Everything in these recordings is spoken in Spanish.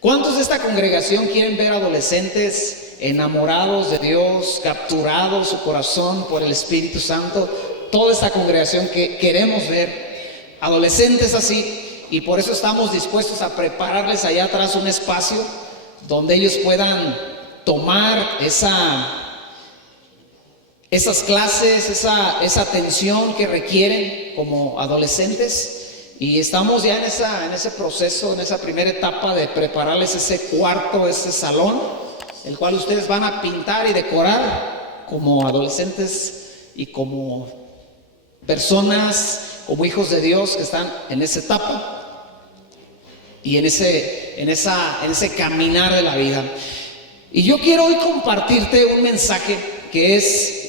¿Cuántos de esta congregación quieren ver adolescentes enamorados de Dios, capturados su corazón por el Espíritu Santo? Toda esta congregación que queremos ver adolescentes así, y por eso estamos dispuestos a prepararles allá atrás un espacio donde ellos puedan tomar esas clases, esa atención que requieren como adolescentes. Y estamos ya en ese proceso, en esa primera etapa de prepararles ese cuarto, ese salón, el cual ustedes van a pintar y decorar como adolescentes y como personas, como hijos de Dios que están en esa etapa y en ese caminar de la vida. Y yo quiero hoy compartirte un mensaje que es,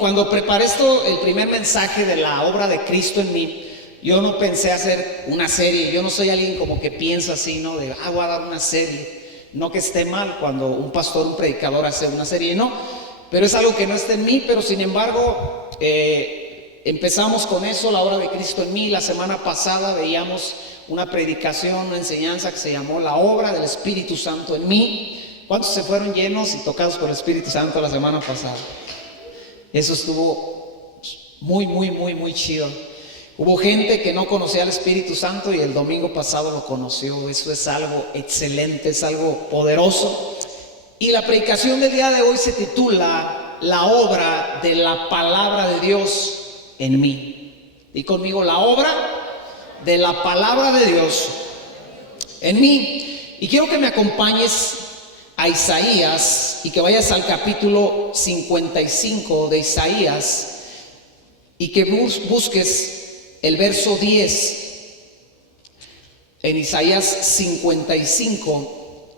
cuando preparé el primer mensaje de la obra de Cristo en mí, yo no pensé hacer una serie. Yo no soy alguien como que piensa así, ¿no? De, voy a dar una serie. No que esté mal cuando un pastor, un predicador hace una serie, no. Pero es algo que no está en mí, pero sin embargo, empezamos con eso, la obra de Cristo en mí. La semana pasada veíamos una predicación, una enseñanza que se llamó La obra del Espíritu Santo en mí. ¿Cuántos se fueron llenos y tocados por el Espíritu Santo la semana pasada? Eso estuvo muy chido. Hubo gente que no conocía al Espíritu Santo y el domingo pasado lo conoció. Eso es algo excelente, es algo poderoso. Y la predicación del día de hoy se titula La obra de la palabra de Dios en mí. Y conmigo, la obra de la palabra de Dios en mí. Y quiero que me acompañes a Isaías y que vayas al capítulo 55 de Isaías y que busques el verso 10 en Isaías 55,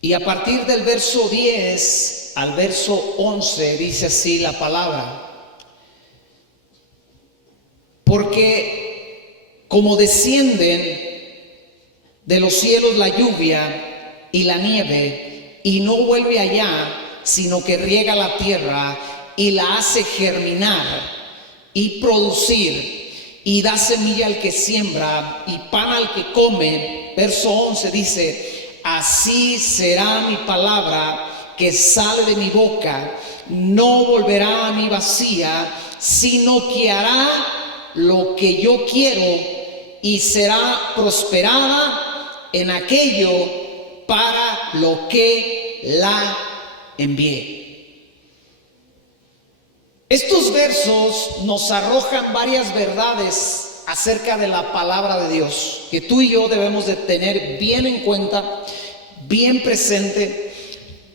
y a partir del verso 10 al verso 11 dice así la palabra: porque como descienden de los cielos la lluvia y la nieve, y no vuelve allá, sino que riega la tierra y la hace germinar y producir, y da semilla al que siembra y pan al que come. Verso 11 dice: así será mi palabra que sale de mi boca, no volverá a mí vacía, sino que hará lo que yo quiero y será prosperada en aquello para lo que la envié. Estos versos nos arrojan varias verdades acerca de la palabra de Dios que tú y yo debemos de tener bien en cuenta, bien presente,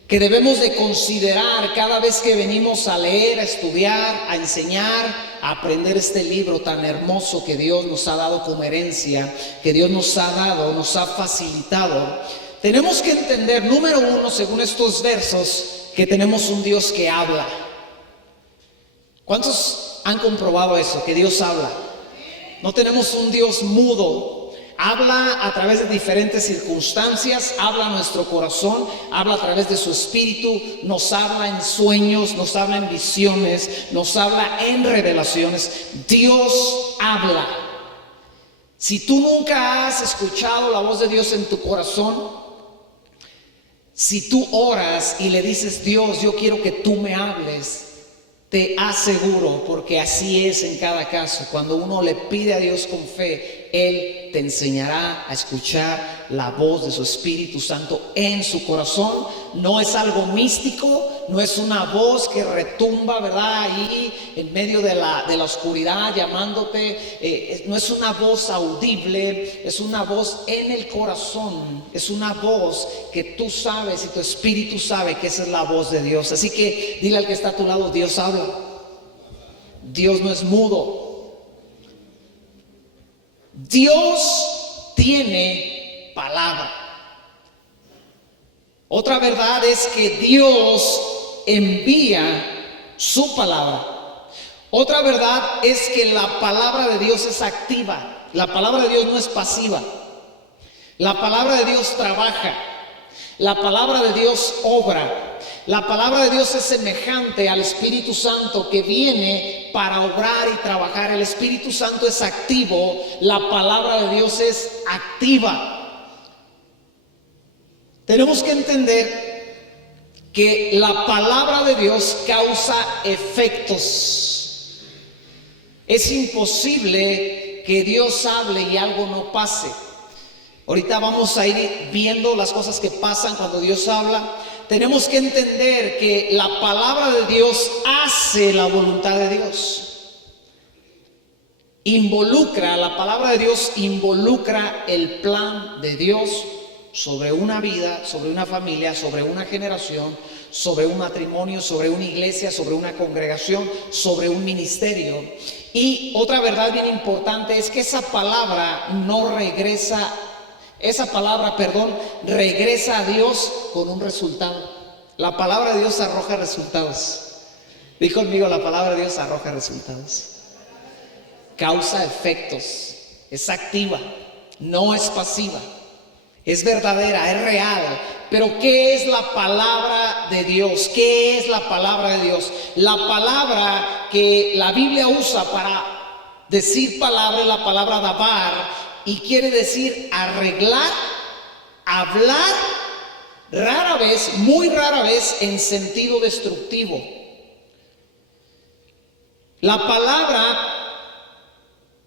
que debemos de considerar cada vez que venimos a leer, a estudiar, a enseñar, a aprender este libro tan hermoso que Dios nos ha dado como herencia, que Dios nos ha dado, nos ha facilitado. Tenemos que entender, número uno, según estos versos, que tenemos un Dios que habla. ¿Cuántos han comprobado eso? Que Dios habla. No tenemos un Dios mudo. Habla a través de diferentes circunstancias, habla a nuestro corazón, habla a través de su espíritu, nos habla en sueños, nos habla en visiones, nos habla en revelaciones. Dios habla. Si tú nunca has escuchado la voz de Dios en tu corazón, si tú oras y le dices: Dios, yo quiero que tú me hables, te aseguro, porque así es en cada caso, cuando uno le pide a Dios con fe, Él te enseñará a escuchar la voz de su Espíritu Santo en su corazón. No es algo místico, no es una voz que retumba, ¿verdad?, ahí en medio de la oscuridad llamándote. No es una voz audible, es una voz en el corazón, es una voz que tú sabes y tu espíritu sabe que esa es la voz de Dios. Así que dile al que está a tu lado: Dios habla. Dios no es mudo. Dios tiene palabra. Otra verdad es que Dios envía su palabra. Otra verdad es que la palabra de Dios es activa. La palabra de Dios no es pasiva. La palabra de Dios trabaja. La palabra de Dios obra. La palabra de Dios es semejante al Espíritu Santo que viene para obrar y trabajar. El Espíritu Santo es activo, la palabra de Dios es activa. Tenemos que entender que la palabra de Dios causa efectos. Es imposible que Dios hable y algo no pase. Ahorita vamos a ir viendo las cosas que pasan cuando Dios habla. Tenemos que entender que la palabra de Dios hace la voluntad de Dios. La palabra de Dios involucra el plan de Dios sobre una vida, sobre una familia, sobre una generación, sobre un matrimonio, sobre una iglesia, sobre una congregación, sobre un ministerio. Y otra verdad bien importante es que esa palabra regresa a Dios con un resultado. La palabra de Dios arroja resultados. Di conmigo, la palabra de Dios arroja resultados. Causa efectos. Es activa, no es pasiva. Es verdadera, es real. Pero ¿qué es la palabra de Dios? ¿Qué es la palabra de Dios? La palabra que la Biblia usa para decir palabra es la palabra dabar. Y quiere decir arreglar, hablar, muy rara vez en sentido destructivo. La palabra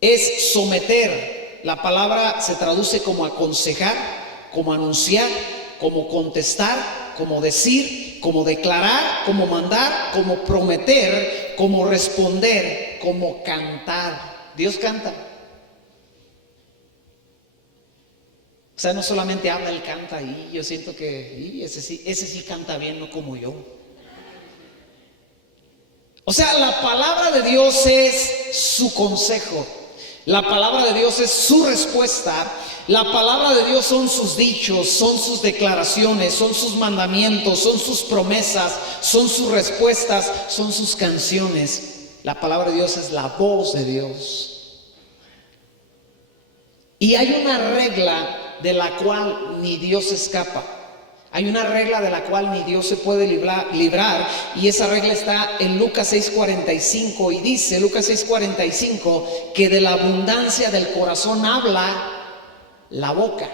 es someter. La palabra se traduce como aconsejar, como anunciar, como contestar, como decir, como declarar, como mandar, como prometer, como responder, como cantar. Dios canta. O sea, no solamente habla, Él canta. Y yo siento que ese sí canta bien, no como yo. O sea, la palabra de Dios es su consejo. La palabra de Dios es su respuesta. La palabra de Dios son sus dichos, son sus declaraciones, son sus mandamientos, son sus promesas, son sus respuestas, son sus canciones. La palabra de Dios es la voz de Dios. Y hay una regla de la cual ni Dios escapa. Hay una regla de la cual ni Dios se puede librar, y esa regla está en Lucas 6:45, y dice Lucas 6:45 que de la abundancia del corazón habla la boca.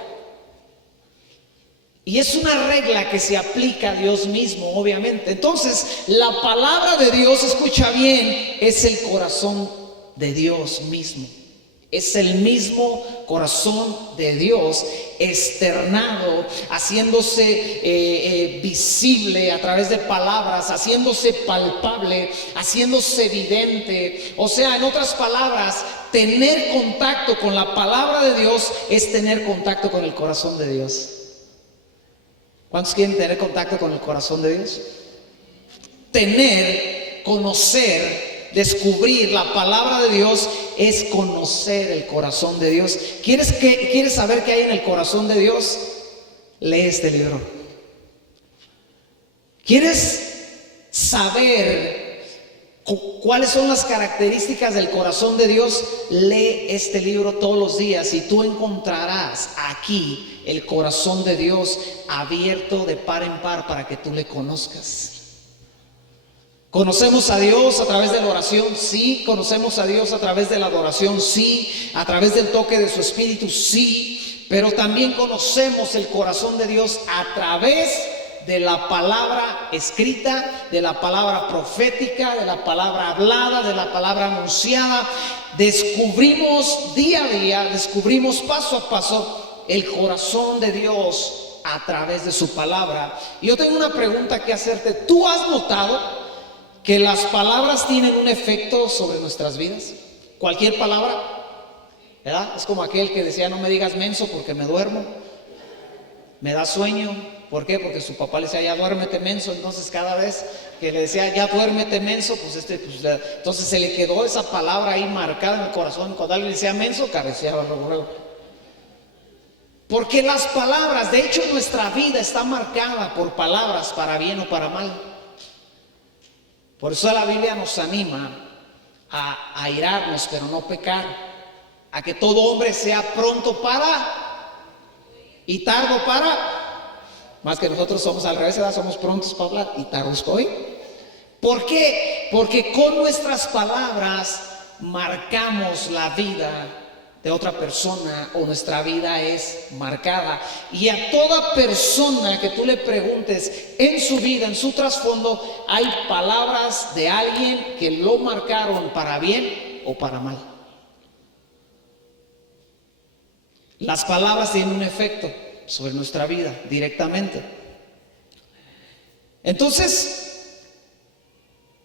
Y es una regla que se aplica a Dios mismo, obviamente. Entonces, la palabra de Dios, escucha bien, es el corazón de Dios mismo. Es el mismo corazón de Dios externado, haciéndose visible a través de palabras, haciéndose palpable, haciéndose evidente. O sea, en otras palabras, tener contacto con la palabra de Dios es tener contacto con el corazón de Dios. ¿Cuántos quieren tener contacto con el corazón de Dios? Conocer, descubrir la palabra de Dios es conocer el corazón de Dios. ¿Quieres saber qué hay en el corazón de Dios? Lee este libro. ¿Quieres saber cuáles son las características del corazón de Dios? Lee este libro todos los días y tú encontrarás aquí el corazón de Dios abierto de par en par para que tú le conozcas. ¿Conocemos a Dios a través de la oración? Sí. ¿Conocemos a Dios a través de la adoración? Sí. ¿A través del toque de su Espíritu? Sí. Pero también conocemos el corazón de Dios a través de la palabra escrita, de la palabra profética, de la palabra hablada, de la palabra anunciada. Descubrimos día a día, descubrimos paso a paso el corazón de Dios a través de su palabra. Y yo tengo una pregunta que hacerte. ¿Tú has notado que las palabras tienen un efecto sobre nuestras vidas? Cualquier palabra, ¿verdad? Es como aquel que decía: no me digas menso porque me duermo, me da sueño. ¿Por qué? Porque su papá le decía: ya duérmete menso. Entonces cada vez que le decía: ya duérmete menso, entonces se le quedó esa palabra ahí marcada en el corazón. Cuando alguien le decía menso, cabeceaba luego. Porque las palabras, de hecho nuestra vida está marcada por palabras, para bien o para mal. Por eso la Biblia nos anima a airarnos, pero no pecar, a que todo hombre sea pronto para y tardo para. Más que nosotros somos al revés, ¿verdad? Somos prontos para hablar y tardos para oír. ¿Por qué? Porque con nuestras palabras marcamos la vida de otra persona, o nuestra vida es marcada. Y a toda persona que tú le preguntes en su vida, en su trasfondo, hay palabras de alguien que lo marcaron para bien o para mal. Las palabras tienen un efecto sobre nuestra vida directamente. Entonces,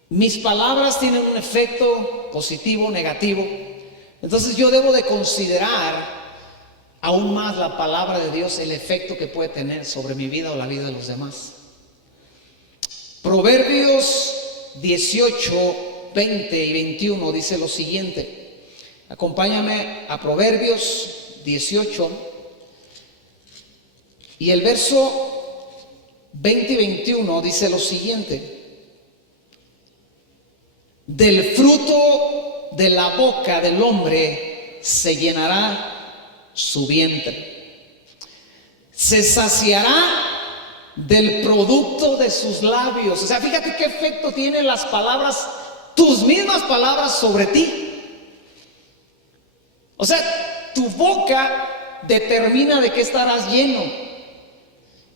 mis palabras tienen un efecto positivo o negativo. Entonces yo debo de considerar aún más la palabra de Dios, el efecto que puede tener sobre mi vida o la vida de los demás. Proverbios 18, 20 y 21 dice lo siguiente. Acompáñame a Proverbios 18 y el verso 20 y 21 dice lo siguiente: del fruto de la boca del hombre se llenará su vientre, se saciará del producto de sus labios. O sea, fíjate qué efecto tienen las palabras, tus mismas palabras sobre ti. O sea, tu boca determina de qué estarás lleno.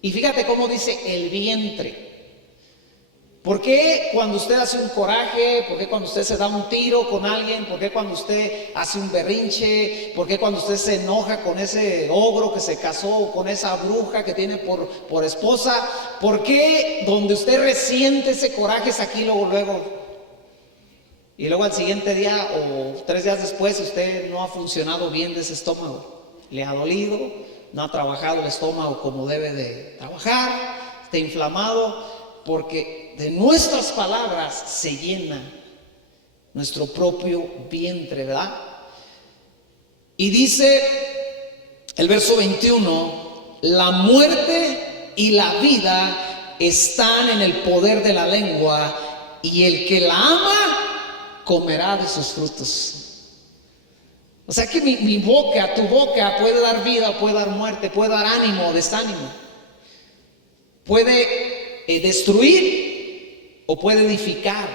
Y fíjate cómo dice el vientre. ¿Por qué cuando usted hace un coraje? ¿Por qué cuando usted se da un tiro con alguien? ¿Por qué cuando usted hace un berrinche? ¿Por qué cuando usted se enoja con ese ogro que se casó o con esa bruja que tiene por esposa? ¿Por qué donde usted resiente ese coraje es aquí luego? Y luego al siguiente día o 3 días después usted no ha funcionado bien de ese estómago. Le ha dolido, no ha trabajado el estómago como debe de trabajar, está inflamado. Porque de nuestras palabras se llena nuestro propio vientre, ¿verdad? Y dice el verso 21, la muerte y la vida están en el poder de la lengua, y el que la ama comerá de sus frutos. O sea que mi boca, tu boca puede dar vida, puede dar muerte, puede dar ánimo o desánimo, puede destruir o puede edificar.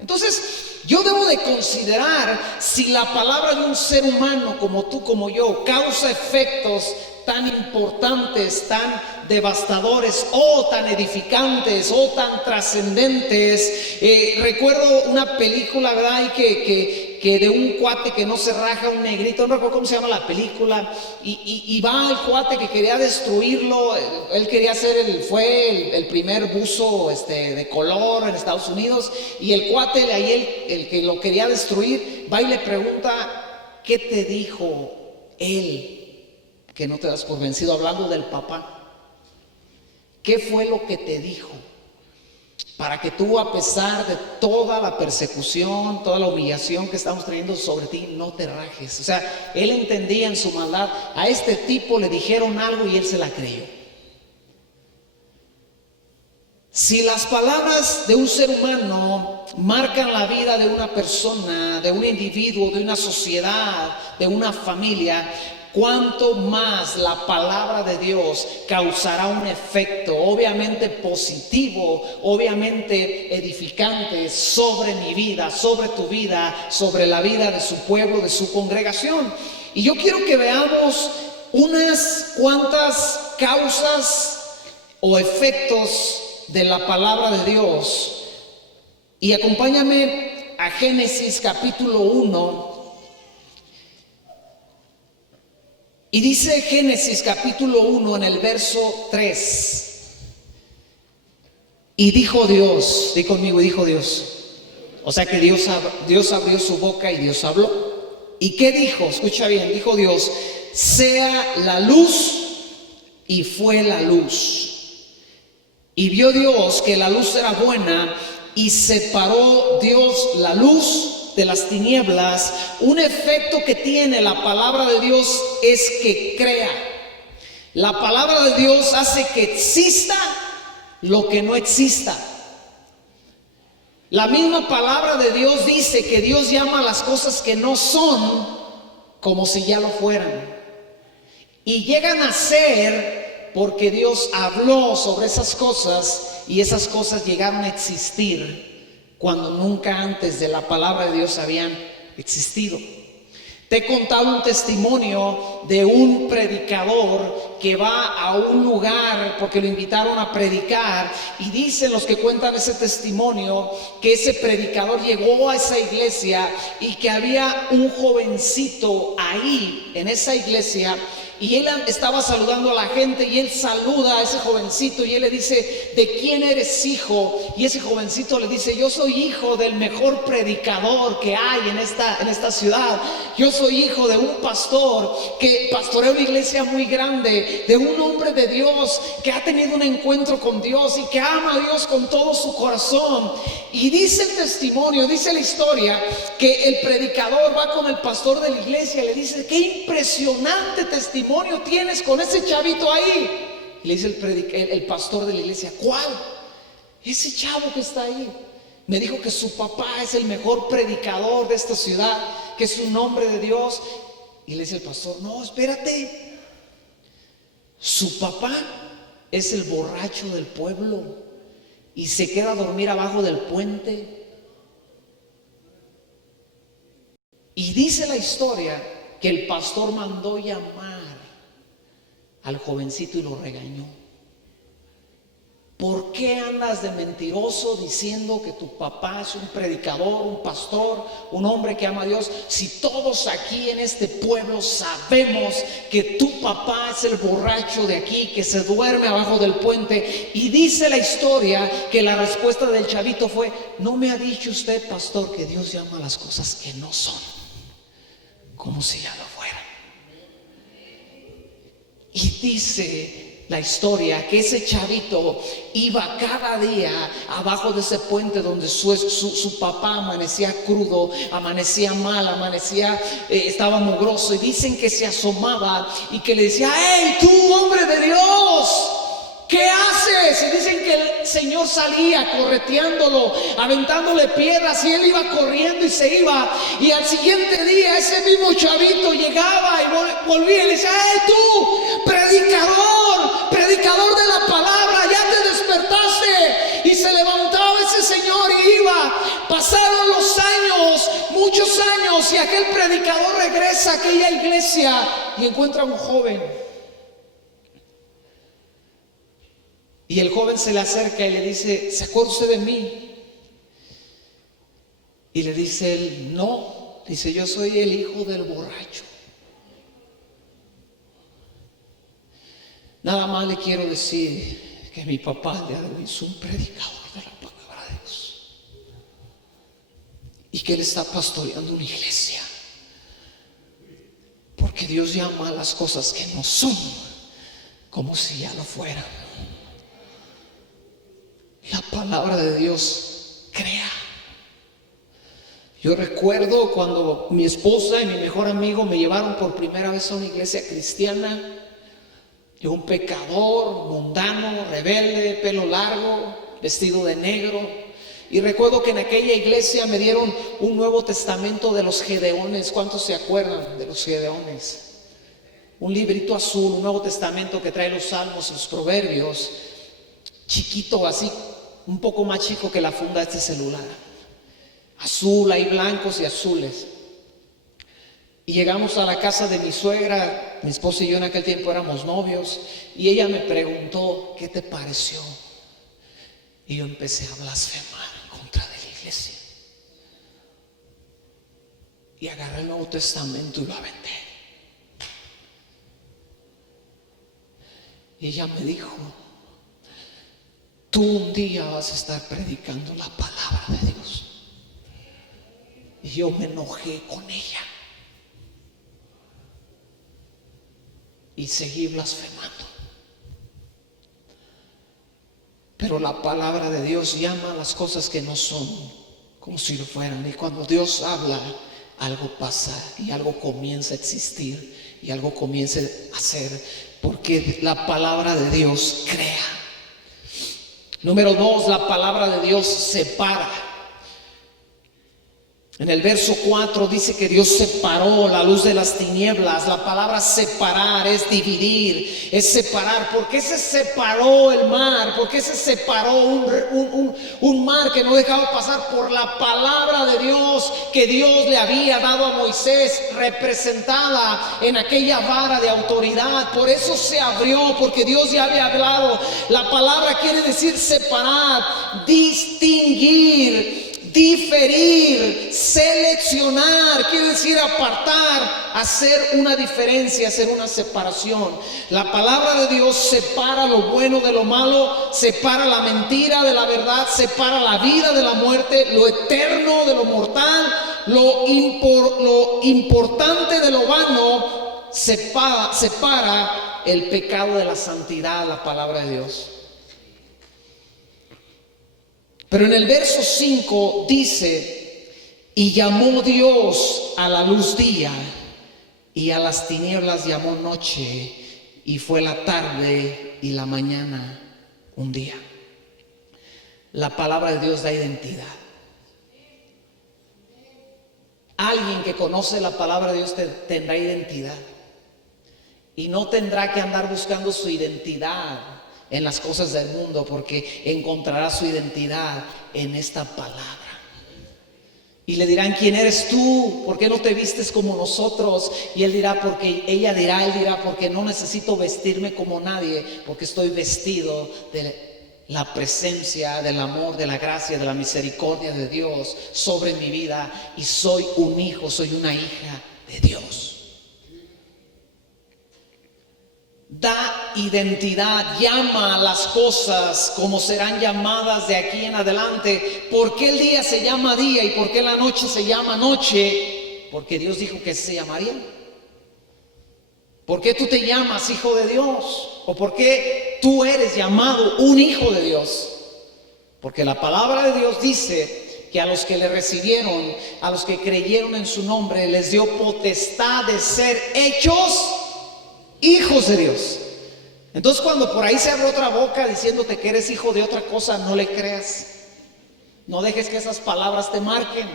Entonces yo debo de considerar si la palabra de un ser humano como tú, como yo, causa efectos tan importantes, tan devastadores o tan edificantes o tan trascendentes. Recuerdo una película, ¿verdad? Y que de un cuate que no se raja, un negrito, no recuerdo cómo se llama la película, y va el cuate que quería destruirlo. Él quería ser fue el primer buzo de color en Estados Unidos, y el cuate ahí, el que lo quería destruir, va y le pregunta: ¿qué te dijo él que no te das por vencido? Hablando del papá. ¿Qué fue lo que te dijo para que tú, a pesar de toda la persecución, toda la humillación que estamos trayendo sobre ti, no te rajes? O sea, él entendía en su maldad. A este tipo le dijeron algo y él se la creyó. Si las palabras de un ser humano marcan la vida de una persona, de un individuo, de una sociedad, de una familia, cuánto más la palabra de Dios causará un efecto, obviamente positivo, obviamente edificante, sobre mi vida, sobre tu vida, sobre la vida de su pueblo, de su congregación. Y yo quiero que veamos unas cuantas causas o efectos de la palabra de Dios. Y acompáñame a Génesis capítulo 1. Y dice Génesis capítulo 1 en el verso 3: y dijo Dios, di conmigo, dijo Dios. O sea que Dios abrió su boca y Dios habló. ¿Y qué dijo? Escucha bien, dijo Dios: sea la luz, y fue la luz. Y vio Dios que la luz era buena, y separó Dios la luz de las tinieblas. Un efecto que tiene la palabra de Dios es que crea. La palabra de Dios hace que exista lo que no exista. La misma palabra de Dios dice que Dios llama a las cosas que no son como si ya lo fueran, y llegan a ser porque Dios habló sobre esas cosas y esas cosas llegaron a existir cuando nunca antes de la palabra de Dios habían existido. Te he contado un testimonio de un predicador que va a un lugar porque lo invitaron a predicar, y dicen los que cuentan ese testimonio que ese predicador llegó a esa iglesia y que había un jovencito ahí en esa iglesia, y él estaba saludando a la gente y él saluda a ese jovencito y él le dice: ¿de quién eres hijo? Y ese jovencito le dice: yo soy hijo del mejor predicador que hay en esta ciudad. Yo soy hijo de un pastor que pastorea una iglesia muy grande, de un hombre de Dios que ha tenido un encuentro con Dios y que ama a Dios con todo su corazón. Y dice el testimonio, dice la historia, que el predicador va con el pastor de la iglesia y le dice: qué impresionante testimonio tienes con ese chavito ahí. Y le dice el pastor de la iglesia: ¿cuál? Ese chavo que está ahí. Me dijo que su papá es el mejor predicador de esta ciudad, que es un hombre de Dios. Y le dice el pastor: no, espérate. Su papá es el borracho del pueblo y se queda a dormir abajo del puente. Y dice la historia que el pastor mandó llamar al jovencito y lo regañó. ¿Por qué andas de mentiroso diciendo que tu papá es un predicador, un pastor, un hombre que ama a Dios, si todos aquí en este pueblo sabemos que tu papá es el borracho de aquí, que se duerme abajo del puente? Y dice la historia que la respuesta del chavito fue: ¿no me ha dicho usted, pastor, que Dios llama las cosas que no son como si ya lo fueran? Y dice la historia que ese chavito iba cada día abajo de ese puente donde su papá amanecía crudo, amanecía mal, estaba mugroso, y dicen que se asomaba y que le decía: ¡hey, tú, hombre de Dios! ¿Qué haces? Y dicen que el Señor salía correteándolo, aventándole piedras, y él iba corriendo y se iba. Y al siguiente día ese mismo chavito llegaba y volvía y le decía: ¡hey, tú, predicador de la palabra, ya te despertaste! Y se levantaba ese señor y iba. Pasaron los años, muchos años, y aquel predicador regresa a aquella iglesia y encuentra a un joven. Y el joven se le acerca y le dice: ¿se acuerda usted de mí? Y le dice él: no. Dice: yo soy el hijo del borracho. Nada más le quiero decir que mi papá el día de hoy es un predicador de la palabra de Dios, y que él está pastoreando una iglesia, porque Dios llama a las cosas que no son como si ya lo fueran. La palabra de Dios crea. Yo recuerdo cuando mi esposa y mi mejor amigo me llevaron por primera vez a una iglesia cristiana. Yo, un pecador, mundano, rebelde, pelo largo, vestido de negro. Y recuerdo que en aquella iglesia me dieron un Nuevo Testamento de los Gedeones. ¿Cuántos se acuerdan de los Gedeones? Un librito azul, un Nuevo Testamento que trae los Salmos y los Proverbios. Chiquito, así, un poco más chico que la funda de este celular. Azul, hay blancos y azules. Y llegamos a la casa de mi suegra. Mi esposa y yo en aquel tiempo éramos novios, y ella me preguntó: ¿qué te pareció? Y yo empecé a blasfemar en contra de la iglesia. Y agarré el Nuevo Testamento y lo aventé. Y ella me dijo: tú un día vas a estar predicando la palabra de Dios. Y yo me enojé con ella y seguí blasfemando. Pero la palabra de Dios llama a las cosas que no son como si lo fueran. Y cuando Dios habla, algo pasa y algo comienza a existir y algo comienza a ser, porque la palabra de Dios crea. Número 2, la palabra de Dios separa. En el verso 4 dice que Dios separó la luz de las tinieblas. La palabra separar es dividir, es separar. ¿Por qué se separó el mar? ¿Por qué se separó un mar que no dejaba pasar? Por la palabra de Dios que Dios le había dado a Moisés, representada en aquella vara de autoridad. Por eso se abrió, porque Dios ya había hablado. La palabra quiere decir separar, distinguir, diferir, seleccionar, quiere decir apartar, hacer una diferencia, hacer una separación. La palabra de Dios separa lo bueno de lo malo, separa la mentira de la verdad, separa la vida de la muerte, lo eterno de lo mortal, lo importante de lo vano, separa el pecado de la santidad, la palabra de Dios. Pero en el verso 5 dice: y llamó Dios a la luz día, y a las tinieblas llamó noche, y fue la tarde y la mañana un día. La palabra de Dios da identidad. Alguien que conoce la palabra de Dios tendrá identidad, y no tendrá que andar buscando su identidad en las cosas del mundo, porque encontrará su identidad en esta palabra. Y le dirán: ¿quién eres tú? ¿Por qué no te vistes como nosotros? Y él dirá, él dirá, porque no necesito vestirme como nadie, porque estoy vestido de la presencia, del amor, de la gracia, de la misericordia de Dios sobre mi vida, y soy un hijo, soy una hija de Dios. Da identidad, llama a las cosas como serán llamadas de aquí en adelante. ¿Por qué el día se llama día y por qué la noche se llama noche? Porque Dios dijo que se llamaría. ¿Por qué tú te llamas hijo de Dios? ¿O por qué tú eres llamado un hijo de Dios? Porque la palabra de Dios dice que a los que le recibieron, a los que creyeron en su nombre, les dio potestad de ser hechos hijos de Dios. Entonces, cuando por ahí se abre otra boca diciéndote que eres hijo de otra cosa, no le creas. No dejes que esas palabras te marquen.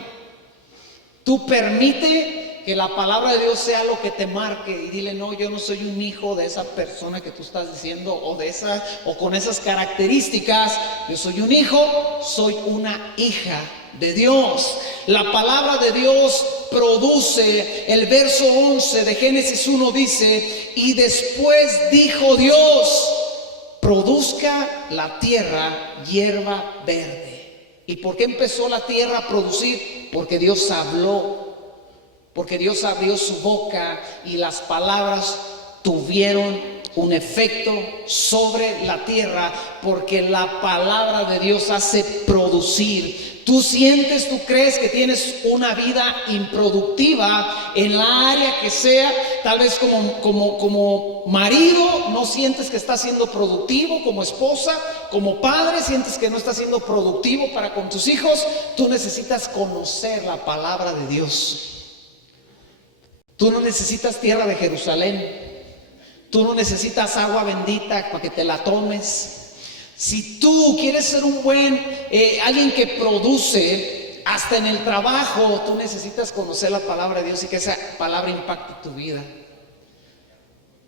Tú permite que la palabra de Dios sea lo que te marque, y dile: no, yo no soy un hijo de esa persona que tú estás diciendo, o con esas características. Yo soy un hijo, soy una hija de Dios. La palabra de Dios produce. El verso 11 de Génesis 1 dice: y después dijo Dios: produzca la tierra hierba verde. ¿Y por qué empezó la tierra a producir? Porque Dios habló, porque Dios abrió su boca, y las palabras tuvieron un efecto sobre la tierra, porque la palabra de Dios hace producir. Tú sientes, tú crees que tienes una vida improductiva en la área que sea. Tal vez como marido no sientes que estás siendo productivo, como esposa, como padre sientes que no estás siendo productivo para con tus hijos. Tú necesitas conocer la palabra de Dios. Tú no necesitas tierra de Jerusalén. Tú no necesitas agua bendita para que te la tomes. Si tú quieres ser un buen alguien que produce hasta en el trabajo, tú necesitas conocer la palabra de Dios y que esa palabra impacte tu vida.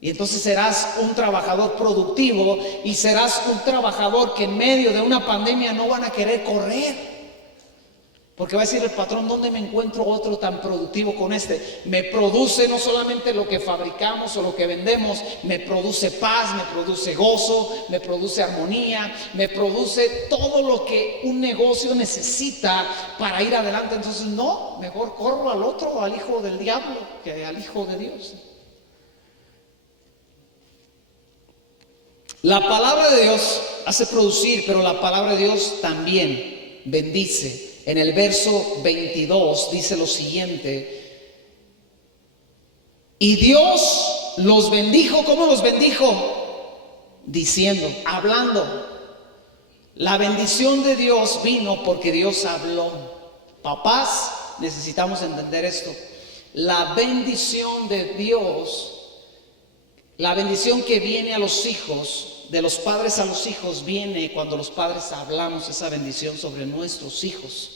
Y entonces serás un trabajador productivo, y serás un trabajador que en medio de una pandemia no van a querer correr. Porque va a decir el patrón: ¿dónde me encuentro otro tan productivo con este? Me produce no solamente lo que fabricamos o lo que vendemos, me produce paz, me produce gozo, me produce armonía, me produce todo lo que un negocio necesita para ir adelante. Entonces no, mejor corro al otro, al hijo del diablo, que al hijo de Dios. La palabra de Dios hace producir, pero la palabra de Dios también bendice. En el verso 22 dice lo siguiente: y Dios los bendijo. ¿Cómo los bendijo? Diciendo, hablando. La bendición de Dios vino porque Dios habló. Papás, necesitamos entender esto. La bendición de Dios, la bendición que viene a los hijos, de los padres a los hijos, viene cuando los padres hablamos esa bendición sobre nuestros hijos.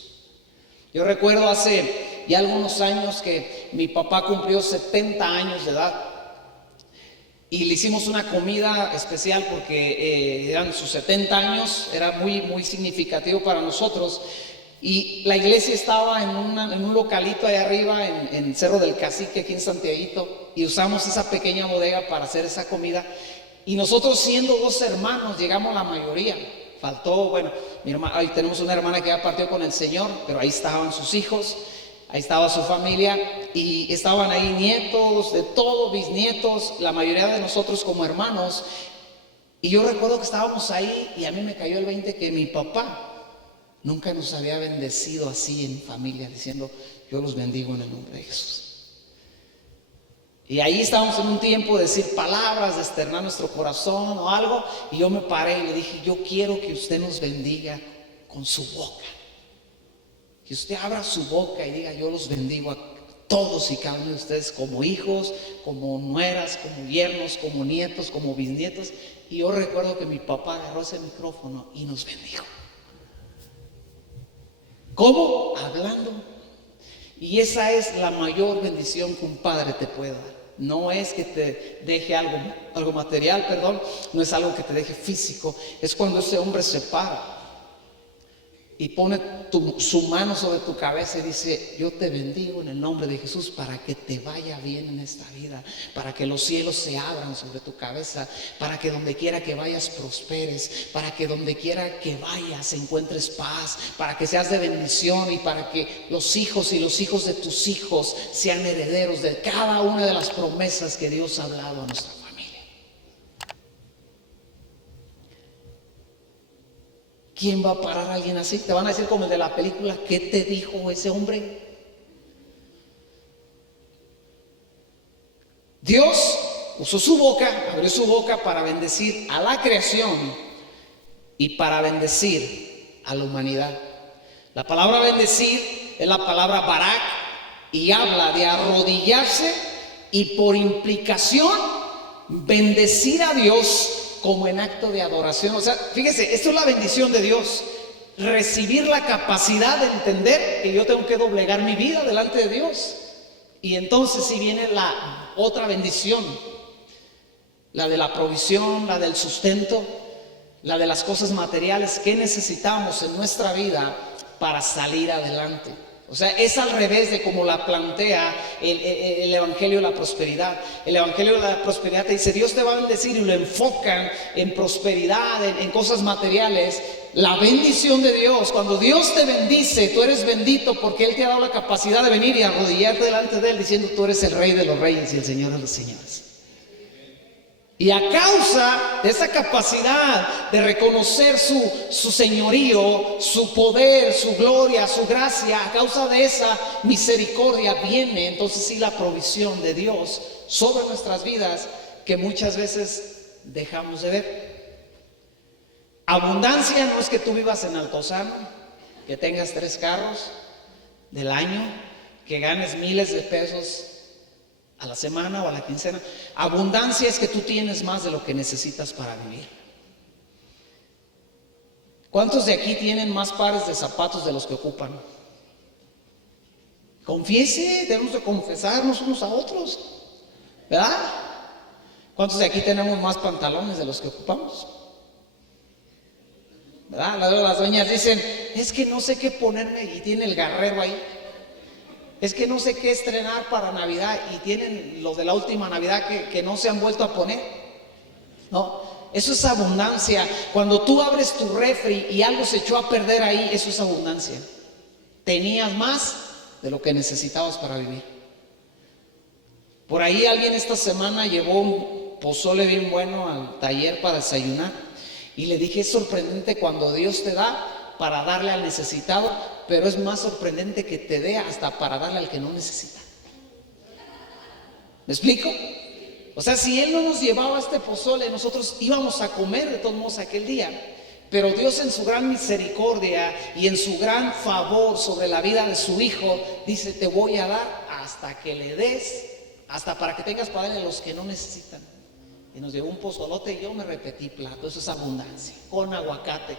Yo recuerdo hace ya algunos años que mi papá cumplió 70 años de edad y le hicimos una comida especial porque eran sus 70 años, era muy significativo para nosotros. Y la iglesia estaba en un localito allá arriba, en Cerro del Cacique, aquí en Santiaguito, y usamos esa pequeña bodega para hacer esa comida. Y nosotros, siendo 2 hermanos, llegamos la mayoría. Faltó, bueno, mi hermana, ahí tenemos una hermana que ya partió con el Señor, pero ahí estaban sus hijos, ahí estaba su familia, y estaban ahí nietos, de todo, bisnietos, la mayoría de nosotros como hermanos. Y yo recuerdo que estábamos ahí y a mí me cayó el 20 que mi papá nunca nos había bendecido así en familia, diciendo: yo los bendigo en el nombre de Jesús. Y ahí estábamos en un tiempo de decir palabras, de externar nuestro corazón o algo, y yo me paré y le dije: yo quiero que usted nos bendiga con su boca, que usted abra su boca y diga: yo los bendigo a todos y cada uno de ustedes, como hijos, como nueras, como yernos, como nietos, como bisnietos. Y yo recuerdo que mi papá agarró ese micrófono y nos bendijo. ¿Cómo? Hablando. Y esa es la mayor bendición que un padre te puede dar. No es que te deje algo material, perdón, no es algo que te deje físico. Es cuando ese hombre se para y pone su mano sobre tu cabeza y dice: yo te bendigo en el nombre de Jesús para que te vaya bien en esta vida, para que los cielos se abran sobre tu cabeza, para que donde quiera que vayas prosperes, para que donde quiera que vayas encuentres paz, para que seas de bendición y para que los hijos y los hijos de tus hijos sean herederos de cada una de las promesas que Dios ha hablado a nuestra familia. ¿Quién va a parar a alguien así? Te van a decir como el de la película: ¿qué te dijo ese hombre? Dios usó su boca, abrió su boca para bendecir a la creación y para bendecir a la humanidad. La palabra bendecir es la palabra barak y habla de arrodillarse y por implicación bendecir a Dios como en acto de adoración. O sea, fíjese, esto es la bendición de Dios: recibir la capacidad de entender que yo tengo que doblegar mi vida delante de Dios. Y entonces si viene la otra bendición, la de la provisión, la del sustento, la de las cosas materiales que necesitamos en nuestra vida para salir adelante. O sea, es al revés de como la plantea el Evangelio de la Prosperidad. El Evangelio de la Prosperidad te dice: Dios te va a bendecir, y lo enfocan en prosperidad, en cosas materiales. La bendición de Dios, cuando Dios te bendice, tú eres bendito porque Él te ha dado la capacidad de venir y arrodillarte delante de Él diciendo: tú eres el Rey de los Reyes y el Señor de los Señores. Y a causa de esa capacidad de reconocer su señorío, su poder, su gloria, su gracia, a causa de esa misericordia viene entonces sí la provisión de Dios sobre nuestras vidas, que muchas veces dejamos de ver. Abundancia no es que tú vivas en Altozano, que tengas 3 carros del año, que ganes miles de pesos a la semana o a la quincena. Abundancia es que tú tienes más de lo que necesitas para vivir. ¿Cuántos de aquí tienen más pares de zapatos de los que ocupan? Confiese, debemos de confesarnos unos a otros, ¿verdad? ¿Cuántos de aquí tenemos más pantalones de los que ocupamos? ¿Verdad? Las doñas dicen: es que no sé qué ponerme, y tiene el garrero ahí. Es que no sé qué estrenar para Navidad, y tienen los de la última Navidad que no se han vuelto a poner. No, eso es abundancia. Cuando tú abres tu refri y algo se echó a perder ahí, eso es abundancia. Tenías más de lo que necesitabas para vivir. Por ahí alguien esta semana llevó un pozole bien bueno al taller para desayunar, y le dije: es sorprendente cuando Dios te da para darle al necesitado, pero es más sorprendente que te dé hasta para darle al que no necesita. ¿Me explico? O sea, si Él no nos llevaba este pozole, nosotros íbamos a comer de todos modos aquel día. Pero Dios, en su gran misericordia y en su gran favor sobre la vida de su Hijo, dice: te voy a dar hasta que le des, hasta para que tengas para darle a los que no necesitan. Y nos llevó un pozolote y yo me repetí plato. Eso es abundancia, con aguacate.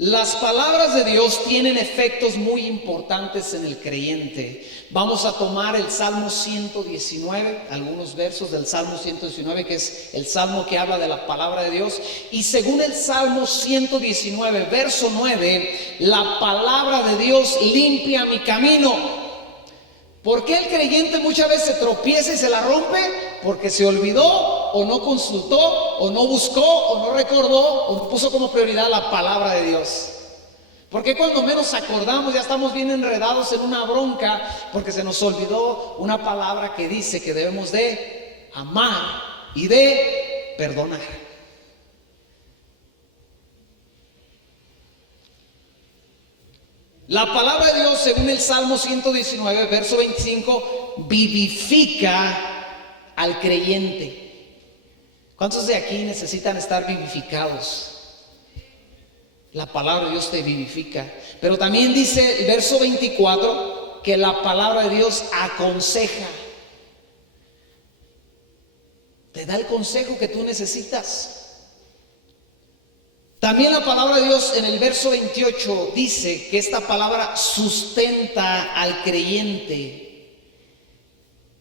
Las palabras de Dios tienen efectos muy importantes en el creyente. Vamos a tomar el Salmo 119, algunos versos del Salmo 119, que es el salmo que habla de la palabra de Dios. Y según el Salmo 119, verso 9, la palabra de Dios limpia mi camino. ¿Por qué el creyente muchas veces se tropieza y se la rompe? Porque se olvidó, o no consultó, o no buscó, o no recordó, o no puso como prioridad la palabra de Dios. Porque cuando menos acordamos ya estamos bien enredados en una bronca, porque se nos olvidó una palabra que dice que debemos de amar y de perdonar. La palabra de Dios, según el Salmo 119, verso 25, vivifica al creyente. ¿Cuántos de aquí necesitan estar vivificados? La palabra de Dios te vivifica. Pero también dice el verso 24 que la palabra de Dios aconseja. Te da el consejo que tú necesitas. También la palabra de Dios en el verso 28 dice que esta palabra sustenta al creyente.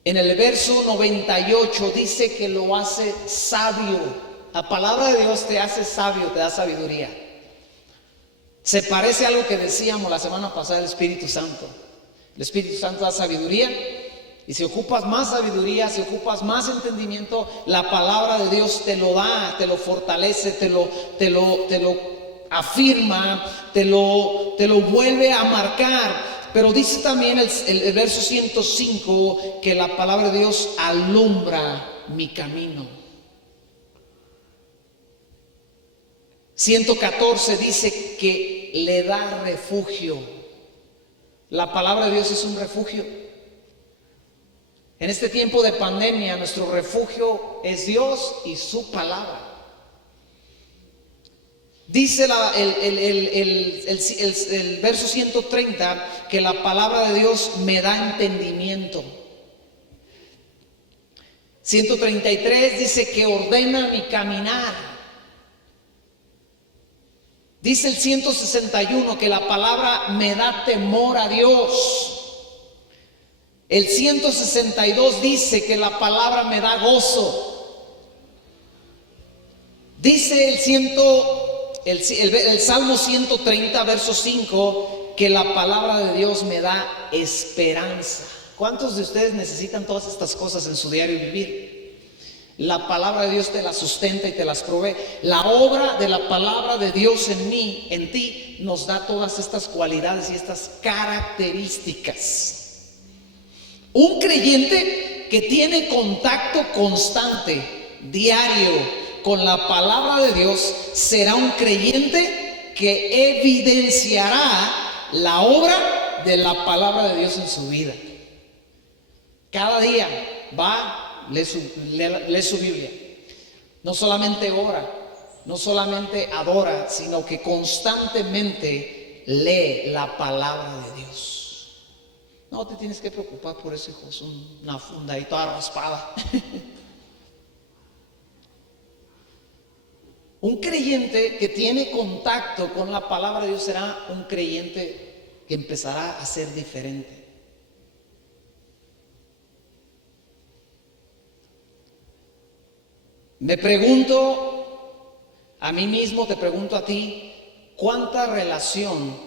En el verso 98 dice que lo hace sabio. La palabra de Dios te hace sabio, te da sabiduría. Se parece a algo que decíamos la semana pasada del Espíritu Santo. El Espíritu Santo da sabiduría. Y si ocupas más sabiduría, si ocupas más entendimiento, la palabra de Dios te lo da, te lo fortalece, te lo afirma, te lo vuelve a marcar. Pero dice también el verso 105 que la palabra de Dios alumbra mi camino. 114 dice que le da refugio. La palabra de Dios es un refugio. En este tiempo de pandemia, nuestro refugio es Dios y su palabra. Dice el verso 130 que la palabra de Dios me da entendimiento. 133 dice que ordena mi caminar. Dice el 161 que la palabra me da temor a Dios. El 162 dice que la palabra me da gozo. Dice el Salmo 130, verso 5, que la palabra de Dios me da esperanza. ¿Cuántos de ustedes necesitan todas estas cosas en su diario vivir? La palabra de Dios te las sustenta y te las provee. La obra de la palabra de Dios en mí, en ti, nos da todas estas cualidades y estas características. Un creyente que tiene contacto constante, diario, con la palabra de Dios, será un creyente que evidenciará la obra de la palabra de Dios en su vida. Cada día va, lee su Biblia. No solamente ora, no solamente adora, sino que constantemente lee la palabra de Dios. No te tienes que preocupar por eso, hijo. Es una funda ahí toda raspada. Un creyente que tiene contacto con la palabra de Dios será un creyente que empezará a ser diferente. Me pregunto a mí mismo, te pregunto a ti, ¿cuánta relación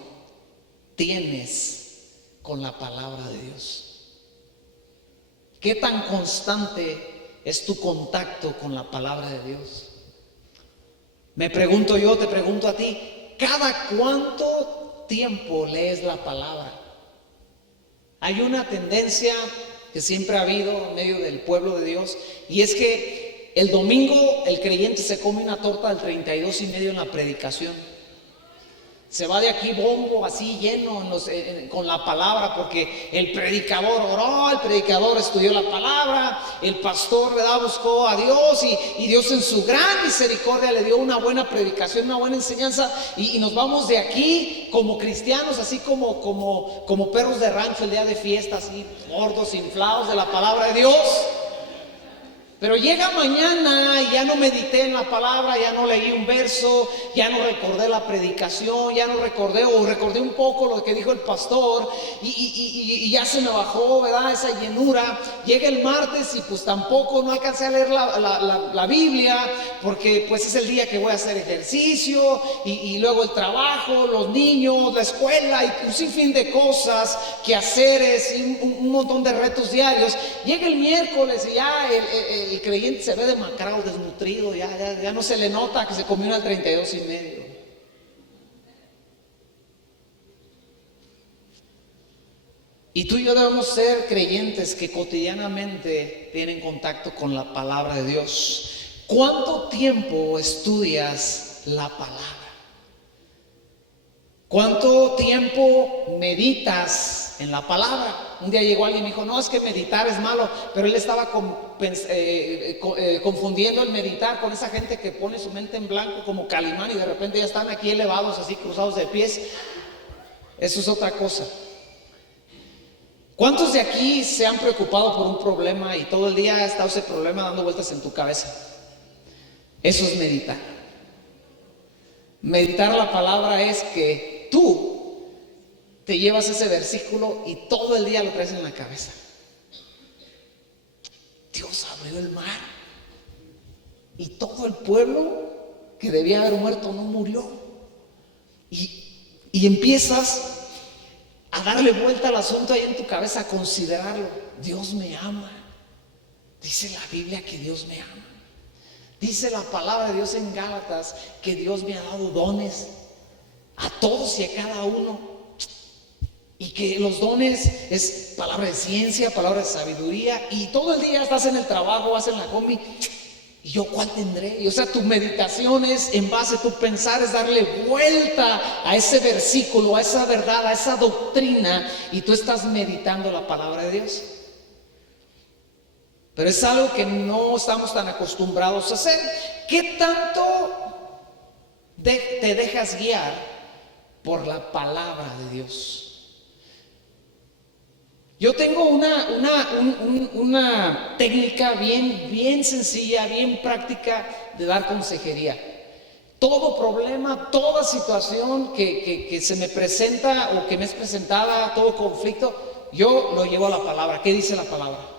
tienes con la palabra de Dios? ¿Qué tan constante es tu contacto con la palabra de Dios? Me pregunto yo, te pregunto a ti, ¿cada cuánto tiempo lees la palabra? Hay una tendencia que siempre ha habido en medio del pueblo de Dios, y es que el domingo el creyente se come una torta del 32.5 en la predicación. Se va de aquí bombo así lleno con la palabra, porque el predicador oró, el predicador estudió la palabra, el pastor, ¿verdad?, buscó a Dios y Dios en su gran misericordia le dio una buena predicación, una buena enseñanza, y nos vamos de aquí como cristianos, así como perros de rancho el día de fiesta, así gordos, inflados de la palabra de Dios. Pero llega mañana y ya no medité en la palabra, ya no leí un verso, ya no recordé la predicación, ya no recordé o recordé un poco lo que dijo el pastor y ya se me bajó, ¿verdad? Esa llenura. Llega el martes y pues tampoco no alcancé a leer la Biblia porque pues es el día que voy a hacer ejercicio y luego el trabajo, los niños, la escuela y un sinfín de cosas, quehaceres y un montón de retos diarios. Llega el miércoles y ya el creyente se ve demacrado, desnutrido, ya no se le nota que se comió una 32 y medio. Y tú y yo debemos ser creyentes que cotidianamente tienen contacto con la palabra de Dios. ¿Cuánto tiempo estudias la palabra? ¿Cuánto tiempo meditas en la palabra? Un día llegó alguien y me dijo, no, es que meditar es malo, pero él estaba confundiendo el meditar con esa gente que pone su mente en blanco como Calimán y de repente ya están aquí elevados, así cruzados de pies. Eso es otra cosa. ¿Cuántos de aquí se han preocupado por un problema y todo el día ha estado ese problema dando vueltas en tu cabeza? Eso es meditar. Meditar la palabra es que tú te llevas ese versículo y todo el día lo traes en la cabeza. Dios abrió el mar y todo el pueblo que debía haber muerto no murió. Y empiezas a darle vuelta al asunto ahí en tu cabeza, a considerarlo. Dios me ama. Dice la Biblia que Dios me ama. Dice la palabra de Dios en Gálatas que Dios me ha dado dones a todos y a cada uno. Y que los dones es palabra de ciencia, palabra de sabiduría. Y todo el día estás en el trabajo, vas en la combi. ¿Y yo cuál tendré? Y, o sea, tu meditación es en base, tu pensar es darle vuelta a ese versículo, a esa verdad, a esa doctrina. Y tú estás meditando la palabra de Dios. Pero es algo que no estamos tan acostumbrados a hacer. ¿Qué tanto te dejas guiar por la palabra de Dios? Yo tengo una técnica bien sencilla, bien práctica de dar consejería. Todo problema, toda situación que se me presenta o que me es presentada, todo conflicto, yo lo llevo a la palabra. ¿Qué dice la palabra?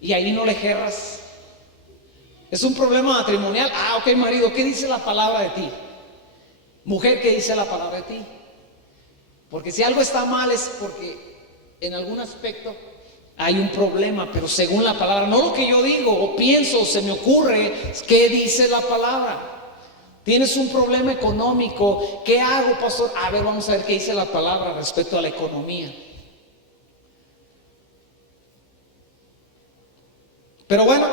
Y ahí no le jerras. Es un problema matrimonial. Ok, marido, ¿qué dice la palabra de ti? Mujer, ¿qué dice la palabra de ti? Porque si algo está mal es porque en algún aspecto hay un problema, pero según la palabra, no lo que yo digo o pienso o se me ocurre, ¿qué dice la palabra? Tienes un problema económico, ¿qué hago, pastor? A ver, vamos a ver qué dice la palabra respecto a la economía. Pero bueno,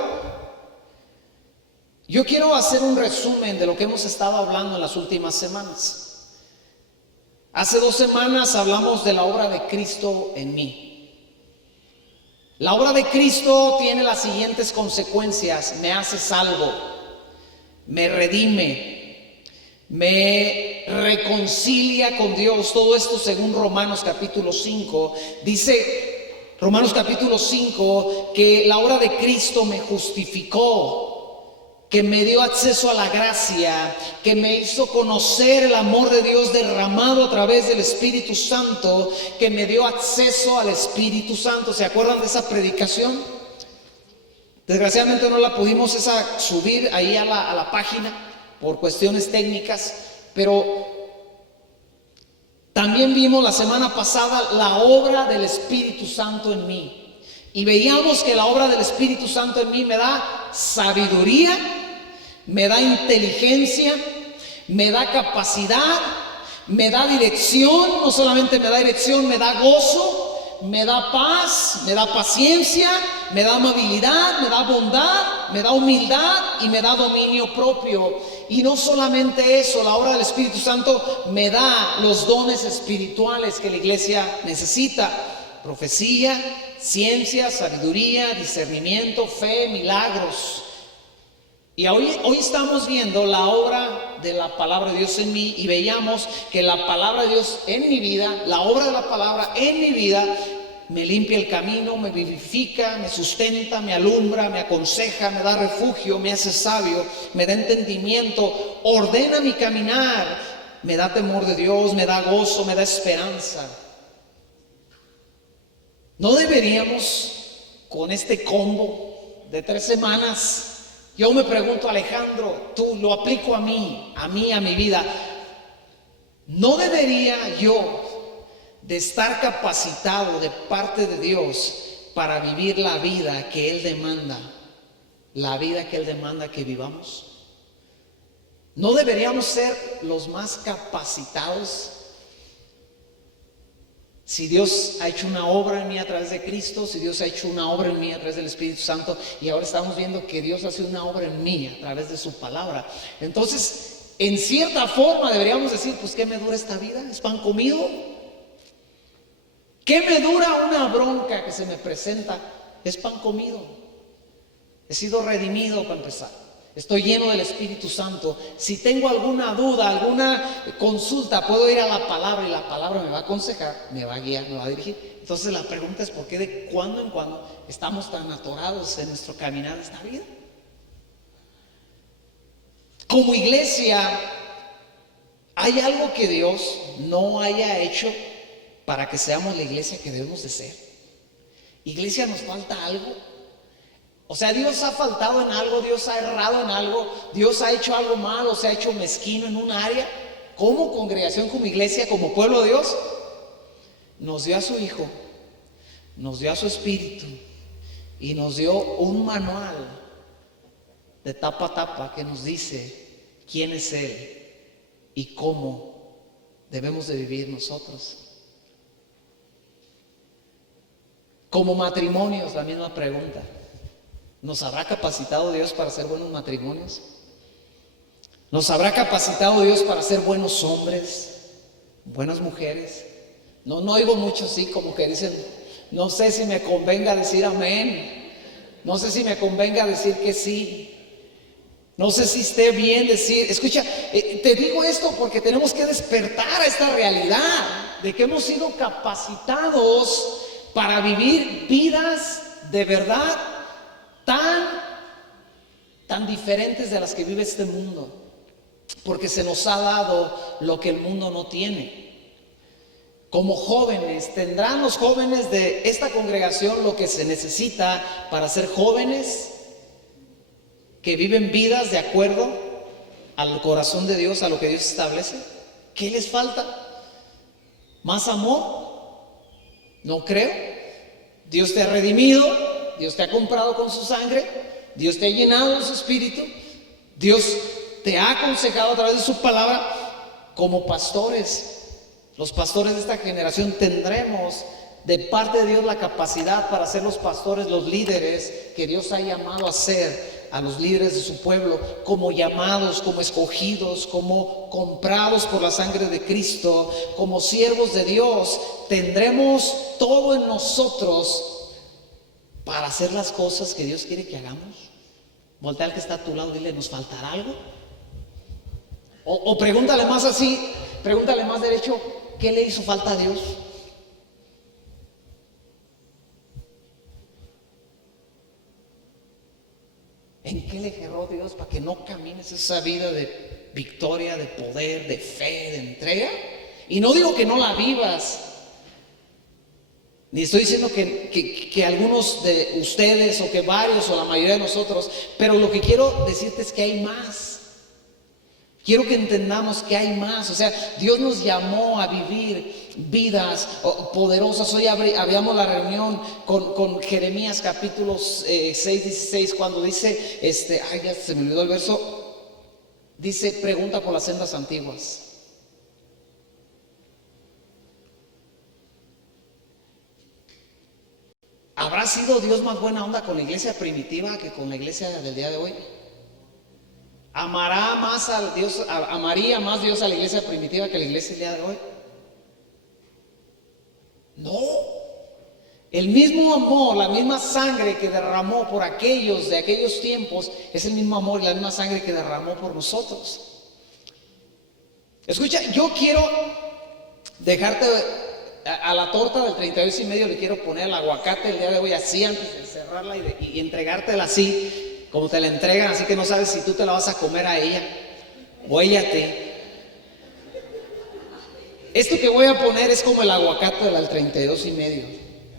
yo quiero hacer un resumen de lo que hemos estado hablando en las últimas semanas. Hace 2 semanas hablamos de la obra de Cristo en mí. La obra de Cristo tiene las siguientes consecuencias: me hace salvo, me redime, me reconcilia con Dios. Todo esto según Romanos capítulo 5. Dice Romanos capítulo 5 que la obra de Cristo me justificó, que me dio acceso a la gracia, que me hizo conocer el amor de Dios derramado a través del Espíritu Santo, que me dio acceso al Espíritu Santo. ¿Se acuerdan de esa predicación? Desgraciadamente no la pudimos subir ahí a la página por cuestiones técnicas, pero también vimos la semana pasada la obra del Espíritu Santo en mí. Y veíamos que la obra del Espíritu Santo en mí me da sabiduría, me da inteligencia, me da capacidad, me da dirección. No solamente me da dirección, me da gozo, me da paz, me da paciencia, me da amabilidad, me da bondad, me da humildad y me da dominio propio. Y no solamente eso, la obra del Espíritu Santo me da los dones espirituales que la iglesia necesita: profecía, ciencia, sabiduría, discernimiento, fe, milagros. Y hoy estamos viendo la obra de la palabra de Dios en mí, y veíamos que la palabra de Dios en mi vida, la obra de la palabra en mi vida, me limpia el camino, me vivifica, me sustenta, me alumbra, me aconseja, me da refugio, me hace sabio, me da entendimiento, ordena mi caminar, me da temor de Dios, me da gozo, me da esperanza. ¿No deberíamos, con este combo de 3 semanas, yo me pregunto, Alejandro, tú lo aplico a mí, a mi vida, ¿no debería yo de estar capacitado de parte de Dios para vivir la vida que Él demanda? La vida que Él demanda que vivamos. ¿No deberíamos ser los más capacitados? Si Dios ha hecho una obra en mí a través de Cristo, si Dios ha hecho una obra en mí a través del Espíritu Santo, y ahora estamos viendo que Dios hace una obra en mí a través de su palabra, entonces en cierta forma deberíamos decir, pues ¿qué me dura esta vida? ¿Es pan comido? ¿Qué me dura una bronca que se me presenta? Es pan comido. He sido redimido para empezar. Estoy lleno del Espíritu Santo. Si tengo alguna duda, alguna consulta, puedo ir a la palabra y la palabra me va a aconsejar, me va a guiar, me va a dirigir. Entonces la pregunta es, ¿por qué de cuando en cuando estamos tan atorados en nuestro caminar de esta vida? Como iglesia, ¿hay algo que Dios no haya hecho para que seamos la iglesia que debemos de ser? Iglesia, ¿nos falta algo? O sea, Dios ha faltado en algo, Dios ha errado en algo, Dios ha hecho algo malo, se ha hecho mezquino en un área. Como congregación, como iglesia, como pueblo de Dios, nos dio a su Hijo, nos dio a su Espíritu y nos dio un manual de tapa a tapa que nos dice quién es Él y cómo debemos de vivir nosotros. Como matrimonios, la misma pregunta. ¿Nos habrá capacitado Dios para ser buenos matrimonios? ¿Nos habrá capacitado Dios para ser buenos hombres, buenas mujeres? No oigo mucho así como que dicen, no sé si me convenga decir amén, no sé si me convenga decir que sí, no sé si esté bien decir, escucha, te digo esto porque tenemos que despertar a esta realidad de que hemos sido capacitados para vivir vidas de verdad tan diferentes de las que vive este mundo, porque se nos ha dado lo que el mundo no tiene. Como jóvenes, ¿tendrán los jóvenes de esta congregación lo que se necesita para ser jóvenes que viven vidas de acuerdo al corazón de Dios, a lo que Dios establece? ¿Qué les falta? ¿Más amor? No creo. Dios te ha redimido, Dios te ha comprado con su sangre, Dios te ha llenado de su Espíritu, Dios te ha aconsejado a través de su palabra. Como pastores, los pastores de esta generación tendremos de parte de Dios la capacidad para ser los pastores, los líderes que Dios ha llamado a ser, a los líderes de su pueblo, como llamados, como escogidos, como comprados por la sangre de Cristo, como siervos de Dios. Tendremos todo en nosotros para hacer las cosas que Dios quiere que hagamos. Voltea al que está a tu lado y dile, ¿nos faltará algo? O pregúntale más así, pregúntale más derecho, ¿qué le hizo falta a Dios? ¿En qué le erró Dios para que no camines esa vida de victoria, de poder, de fe, de entrega? Y no digo que no la vivas, ni estoy diciendo que algunos de ustedes o que varios o la mayoría de nosotros, pero lo que quiero decirte es que hay más. Quiero que entendamos que hay más. O sea, Dios nos llamó a vivir vidas poderosas. Hoy habíamos la reunión con Jeremías capítulo 6:16, cuando dice, ya se me olvidó el verso, dice, pregunta por las sendas antiguas. ¿Habrá sido Dios más buena onda con la iglesia primitiva que con la iglesia del día de hoy? ¿Amaría más Dios a la iglesia primitiva que a la iglesia del día de hoy? No. El mismo amor, la misma sangre que derramó por aquellos de aquellos tiempos, es el mismo amor y la misma sangre que derramó por nosotros. Escucha, yo quiero dejarte a la torta del 32 y medio le quiero poner el aguacate el día de hoy, así antes de cerrarla y entregártela así, como te la entregan, así que no sabes si tú te la vas a comer a ella o ella a ti. Esto que voy a poner es como el aguacate del 32 y medio,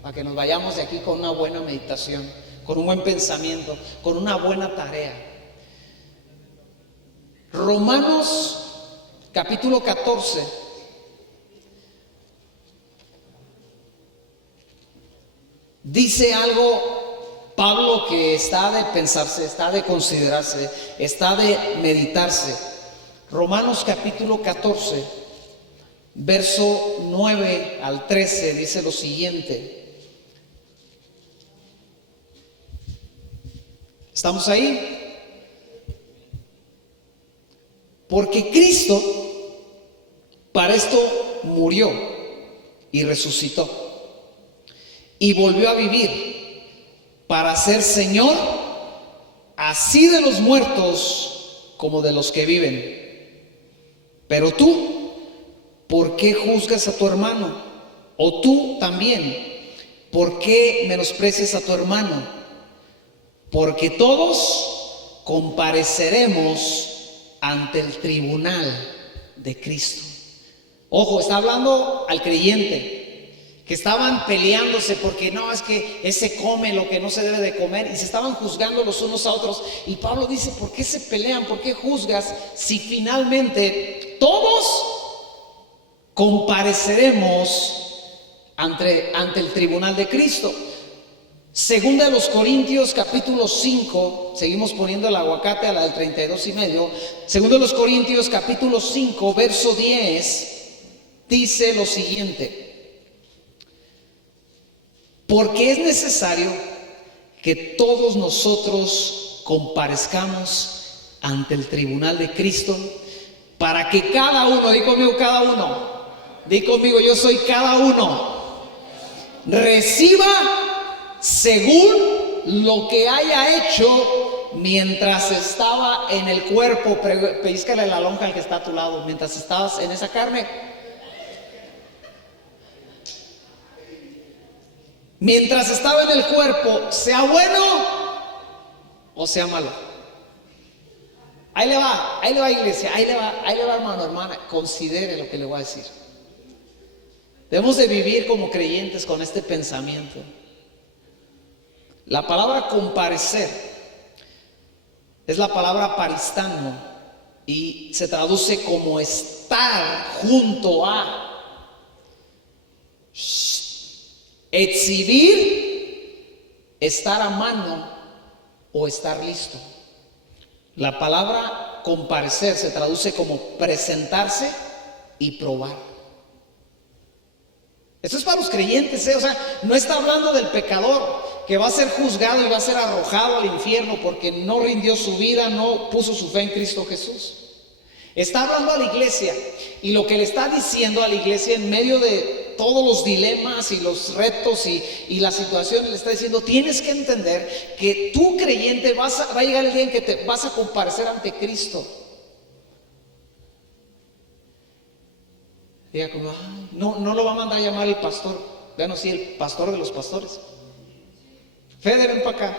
para que nos vayamos de aquí con una buena meditación, con un buen pensamiento, con una buena tarea. Romanos capítulo 14. Dice algo Pablo que está de pensarse, está de considerarse, está de meditarse. Romanos capítulo 14, verso 9 al 13 dice lo siguiente. ¿Estamos ahí? Porque Cristo para esto murió y resucitó y volvió a vivir para ser Señor así de los muertos como de los que viven. Pero tú, ¿por qué juzgas a tu hermano? O tú también, ¿por qué menosprecias a tu hermano? Porque todos compareceremos ante el tribunal de Cristo. Ojo, está hablando al creyente, que estaban peleándose porque no, es que ese come lo que no se debe de comer, y se estaban juzgando los unos a otros. Y Pablo dice, ¿por qué se pelean? ¿Por qué juzgas si finalmente todos compareceremos ante el tribunal de Cristo? Segunda de los Corintios capítulo 5, seguimos poniendo el aguacate a la del 32 y medio. Segunda de los Corintios capítulo 5, verso 10, dice lo siguiente: porque es necesario que todos nosotros comparezcamos ante el tribunal de Cristo, para que cada uno, di conmigo cada uno, di conmigo yo soy cada uno, reciba según lo que haya hecho mientras estaba en el cuerpo. Pellizcale la lonja al que está a tu lado, mientras estabas en esa carne. Mientras estaba en el cuerpo, sea bueno o sea malo. Ahí le va iglesia, ahí le va hermano, hermana, considere lo que le voy a decir. Debemos de vivir como creyentes con este pensamiento. La palabra comparecer es la palabra paristano y se traduce como estar junto a, exhibir, estar a mano o estar listo. La palabra comparecer se traduce como presentarse y probar. Esto es para los creyentes, O sea, no está hablando del pecador que va a ser juzgado y va a ser arrojado al infierno porque no rindió su vida, no puso su fe en Cristo Jesús. Está hablando a la iglesia, y lo que le está diciendo a la iglesia en medio de todos los dilemas y los retos y las situaciones, le está diciendo: tienes que entender que tú, creyente, va a llegar el día en que te vas a comparecer ante Cristo. Diga como, no lo va a mandar a llamar el pastor. Bueno, sí, el pastor de los pastores. Fede, ven para acá.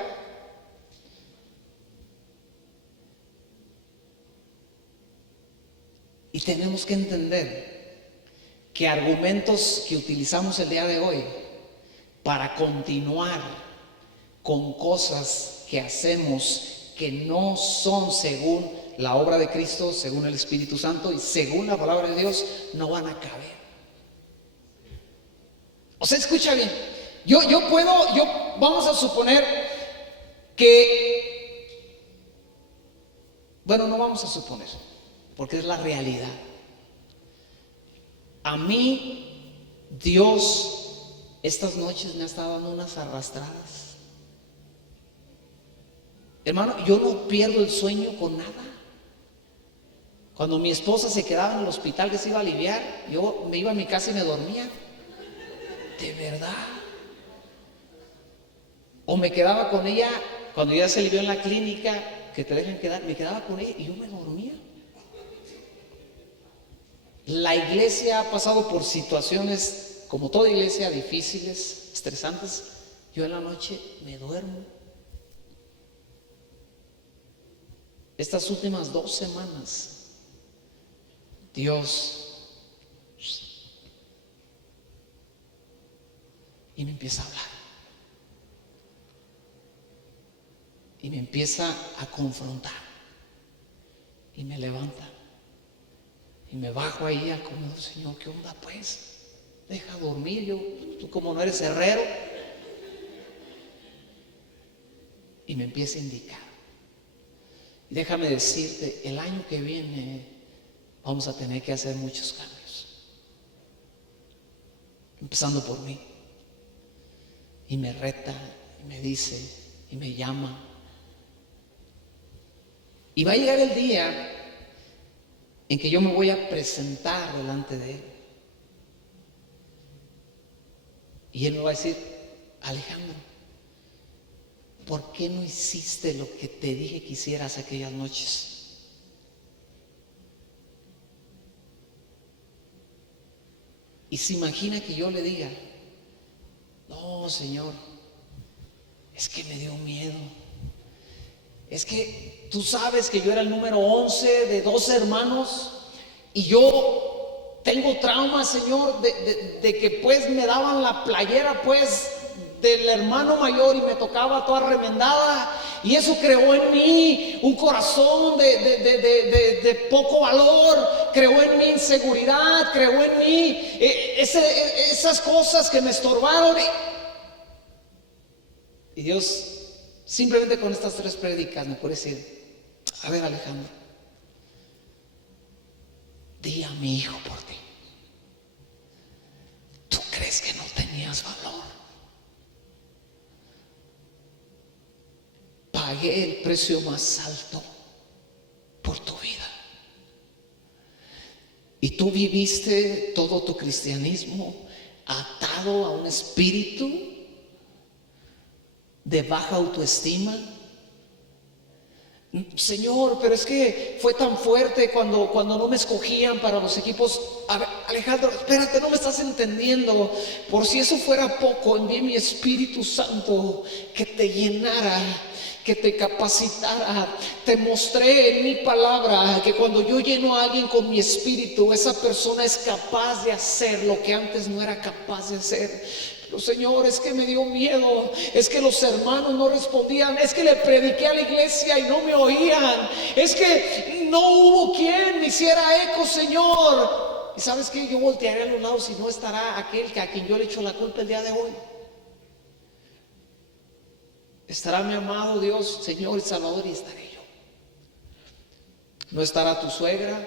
Y tenemos que entender que argumentos que utilizamos el día de hoy para continuar con cosas que hacemos que no son según la obra de Cristo, según el Espíritu Santo y según la palabra de Dios, no van a caber. O sea, escucha bien. Vamos a suponer que, bueno, no vamos a suponer, porque es la realidad. A mí, Dios, estas noches me ha estado dando unas arrastradas. Hermano, yo no pierdo el sueño con nada. Cuando mi esposa se quedaba en el hospital que se iba a aliviar, yo me iba a mi casa y me dormía. De verdad. O me quedaba con ella cuando ya se alivió en la clínica, que te dejan quedar, me quedaba con ella y yo me dormía. La iglesia ha pasado por situaciones como toda iglesia, difíciles, estresantes. Yo en la noche me duermo. Estas últimas 2 semanas, Dios y me empieza a hablar y me empieza a confrontar y me levanta y me bajo ahí al comedor. Señor, ¿qué onda pues? Deja dormir, tú como no eres herrero. Y me empieza a indicar. Y déjame decirte, el año que viene vamos a tener que hacer muchos cambios, empezando por mí. Y me reta, y me dice, y me llama. Y va a llegar el día en que yo me voy a presentar delante de Él. Y Él me va a decir, Alejandro, ¿por qué no hiciste lo que te dije que hicieras aquellas noches? Y se imagina que yo le diga, no, Señor, es que me dio miedo. Es que tú sabes que yo era el número 11 de 12 hermanos y yo tengo trauma, Señor, de que pues me daban la playera pues del hermano mayor y me tocaba toda remendada, y eso creó en mí un corazón de poco valor, creó en mí inseguridad, creó en mí esas cosas que me estorbaron. Y Dios simplemente con estas 3 prédicas me puede decir, a ver, Alejandro, di a mi hijo por ti. ¿Tú crees que no tenías valor? Pagué el precio más alto por tu vida. Y tú viviste todo tu cristianismo atado a un espíritu de baja autoestima. Señor, pero es que fue tan fuerte cuando no me escogían para los equipos. A ver, Alejandro, espérate, no me estás entendiendo. Por si eso fuera poco, envié mi Espíritu Santo que te llenara, que te capacitara. Te mostré en mi palabra que cuando yo lleno a alguien con mi espíritu, esa persona es capaz de hacer lo que antes no era capaz de hacer. Pero Señor, es que me dio miedo, es que los hermanos no respondían, es que le prediqué a la iglesia y no me oían, es que no hubo quien me hiciera eco, Señor. Y sabes que yo voltearé a los lados y no estará aquel a quien yo le echo la culpa el día de hoy. Estará mi amado Dios, Señor y Salvador, y estaré yo. No estará tu suegra,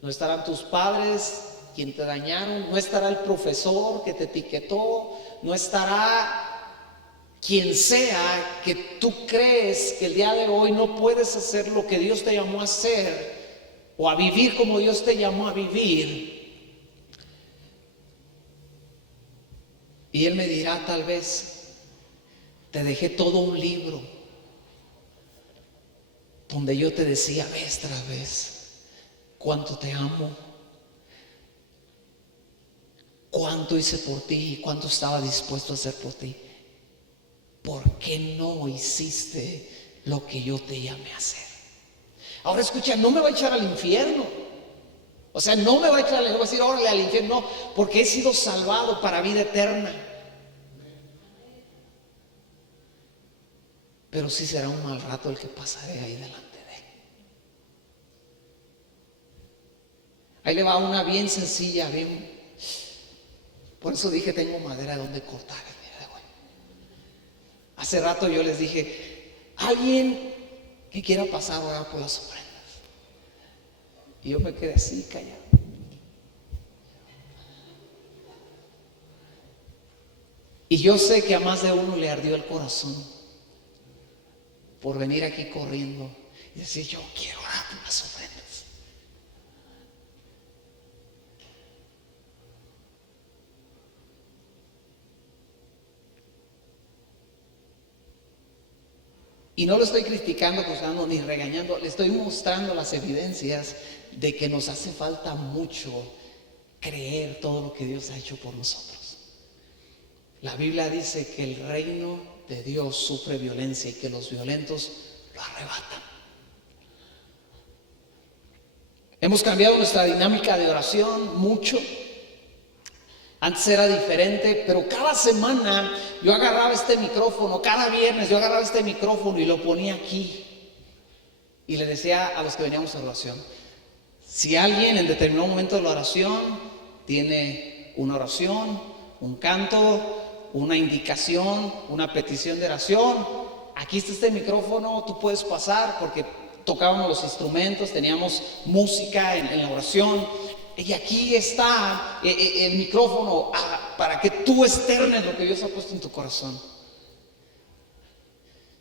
no estarán tus padres quien te dañaron, no estará el profesor que te etiquetó, no estará quien sea que tú crees que el día de hoy no puedes hacer lo que Dios te llamó a hacer o a vivir como Dios te llamó a vivir. Y Él me dirá, tal vez te dejé todo un libro donde yo te decía vez tras vez cuánto te amo, cuánto hice por ti y cuánto estaba dispuesto a hacer por ti. ¿Por qué no hiciste lo que yo te llamé a hacer? Ahora escucha, no me va a echar al infierno. O sea, no me va a echar, no va a decir, órale al infierno, no, porque he sido salvado para vida eterna. Pero sí será un mal rato el que pasaré ahí delante de Él. Ahí le va una bien sencilla, bien. Por eso dije, tengo madera de donde cortar el día de hoy. Hace rato yo les dije, alguien que quiera pasar ahora por las ofrendas. Y yo me quedé así callado. Y yo sé que a más de uno le ardió el corazón por venir aquí corriendo y decir, yo quiero orar por las ofrendas. Y no lo estoy criticando, juzgando ni regañando, le estoy mostrando las evidencias de que nos hace falta mucho creer todo lo que Dios ha hecho por nosotros. La Biblia dice que el reino de Dios sufre violencia y que los violentos lo arrebatan. Hemos cambiado nuestra dinámica de oración mucho. Antes era diferente, pero cada semana yo agarraba este micrófono, cada viernes yo agarraba este micrófono y lo ponía aquí. Y le decía a los que veníamos a oración, si alguien en determinado momento de la oración tiene una oración, un canto, una indicación, una petición de oración, aquí está este micrófono, tú puedes pasar, porque tocábamos los instrumentos, teníamos música en la oración. Y aquí está el micrófono para que tú externes lo que Dios ha puesto en tu corazón.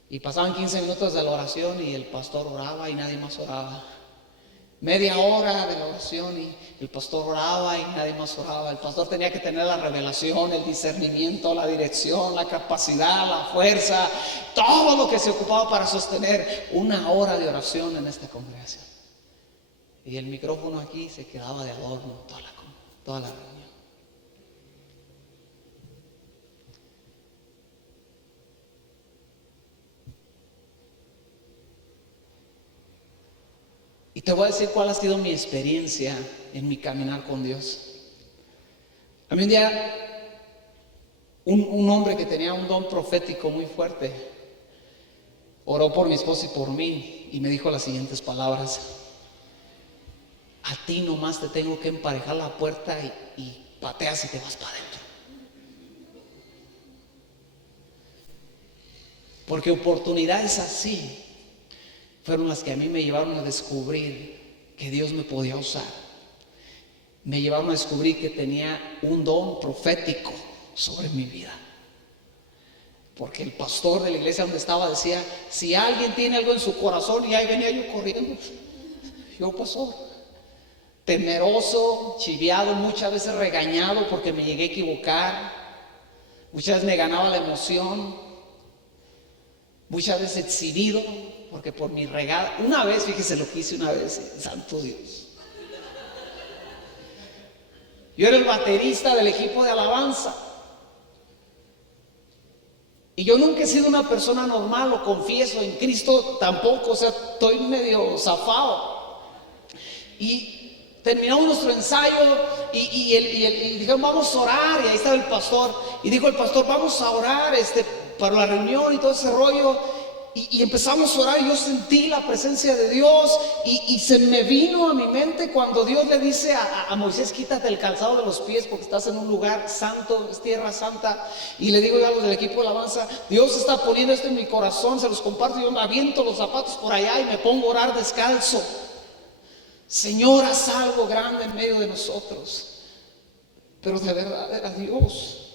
Y pasaban 15 minutos de la oración y el pastor oraba y nadie más oraba. Media hora de la oración y el pastor oraba y nadie más oraba. El pastor tenía que tener la revelación, el discernimiento, la dirección, la capacidad, la fuerza, todo lo que se ocupaba para sostener una hora de oración en esta congregación. Y el micrófono aquí se quedaba de adorno toda la reunión. Y te voy a decir cuál ha sido mi experiencia en mi caminar con Dios. A mí un día, un hombre que tenía un don profético muy fuerte, oró por mi esposa y por mí y me dijo las siguientes palabras: a ti nomás te tengo que emparejar la puerta y pateas y te vas para adentro. Porque oportunidades así fueron las que a mí me llevaron a descubrir que Dios me podía usar. Me llevaron a descubrir que tenía un don profético sobre mi vida. Porque el pastor de la iglesia donde estaba decía, si alguien tiene algo en su corazón, y ahí venía yo corriendo. Yo, pastor, temeroso, chiviado, muchas veces regañado porque me llegué a equivocar, muchas veces me ganaba la emoción, muchas veces exhibido porque por mi regada, una vez, fíjese lo que hice una vez, santo Dios, yo era el baterista del equipo de alabanza y yo nunca he sido una persona normal, lo confieso, en Cristo tampoco, o sea, estoy medio zafado. Y terminamos nuestro ensayo y dijeron, vamos a orar, y ahí estaba el pastor, y dijo el pastor, vamos a orar para la reunión y todo ese rollo, y empezamos a orar, y yo sentí la presencia de Dios, y se me vino a mi mente cuando Dios le dice a Moisés, quítate el calzado de los pies porque estás en un lugar santo, es tierra santa, y le digo yo a los del equipo de alabanza, Dios está poniendo esto en mi corazón, se los comparto, yo me aviento los zapatos por allá y me pongo a orar descalzo. Señor, haz algo grande en medio de nosotros. Pero de verdad era Dios.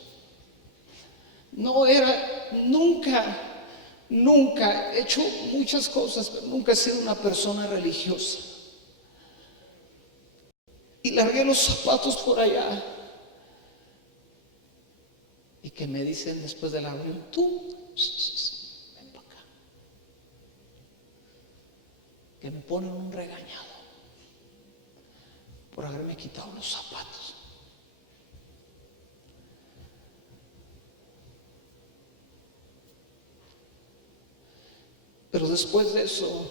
No era, nunca he hecho muchas cosas, pero nunca he sido una persona religiosa. Y largué los zapatos por allá. Y que me dicen después de la reunión, tú, ven para acá. Que me ponen un regañado por haberme quitado los zapatos. Pero después de eso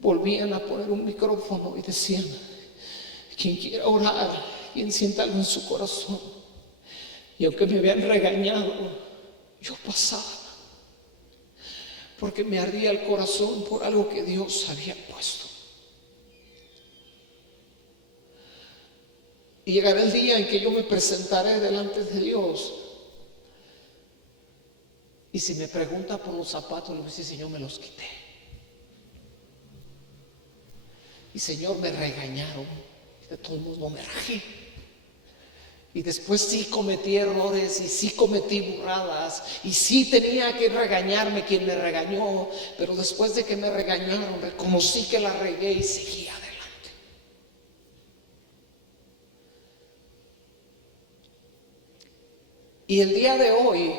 volvían a poner un micrófono y decían, quien quiera orar, quien sienta algo en su corazón. Y aunque me habían regañado, yo pasaba, porque me ardía el corazón por algo que Dios había puesto. Y llegará el día en que yo me presentaré delante de Dios. Y si me pregunta por los zapatos, le voy a decir, Señor, me los quité. Y Señor, me regañaron. De todos modos no me rajé. Y después sí cometí errores y sí cometí burradas. Y sí tenía que regañarme quien me regañó. Pero después de que me regañaron, reconocí que la regué y seguí adelante. Y el día de hoy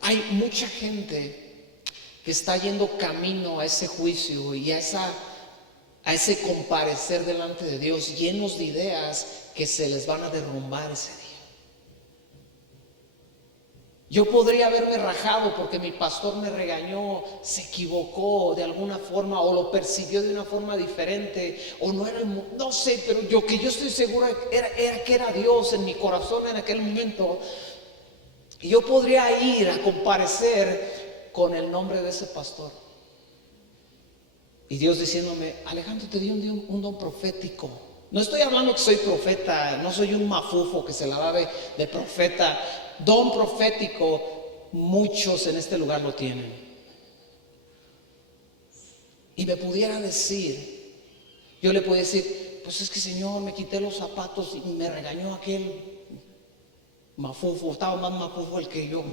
hay mucha gente que está yendo camino a ese juicio y a ese comparecer delante de Dios, llenos de ideas que se les van a derrumbar ese día. Yo podría haberme rajado porque mi pastor me regañó, se equivocó de alguna forma o lo percibió de una forma diferente o no era no sé, pero yo estoy seguro era que era Dios en mi corazón en aquel momento. Y yo podría ir a comparecer con el nombre de ese pastor. Y Dios diciéndome: Alejandro, te di un don profético. No estoy hablando que soy profeta, no soy un mafufo que se la da de profeta. Don profético, muchos en este lugar lo tienen. Y me pudiera decir, yo le podía decir: pues es que Señor, me quité los zapatos y me regañó aquel mafufo, estaba más mafufo el que yo.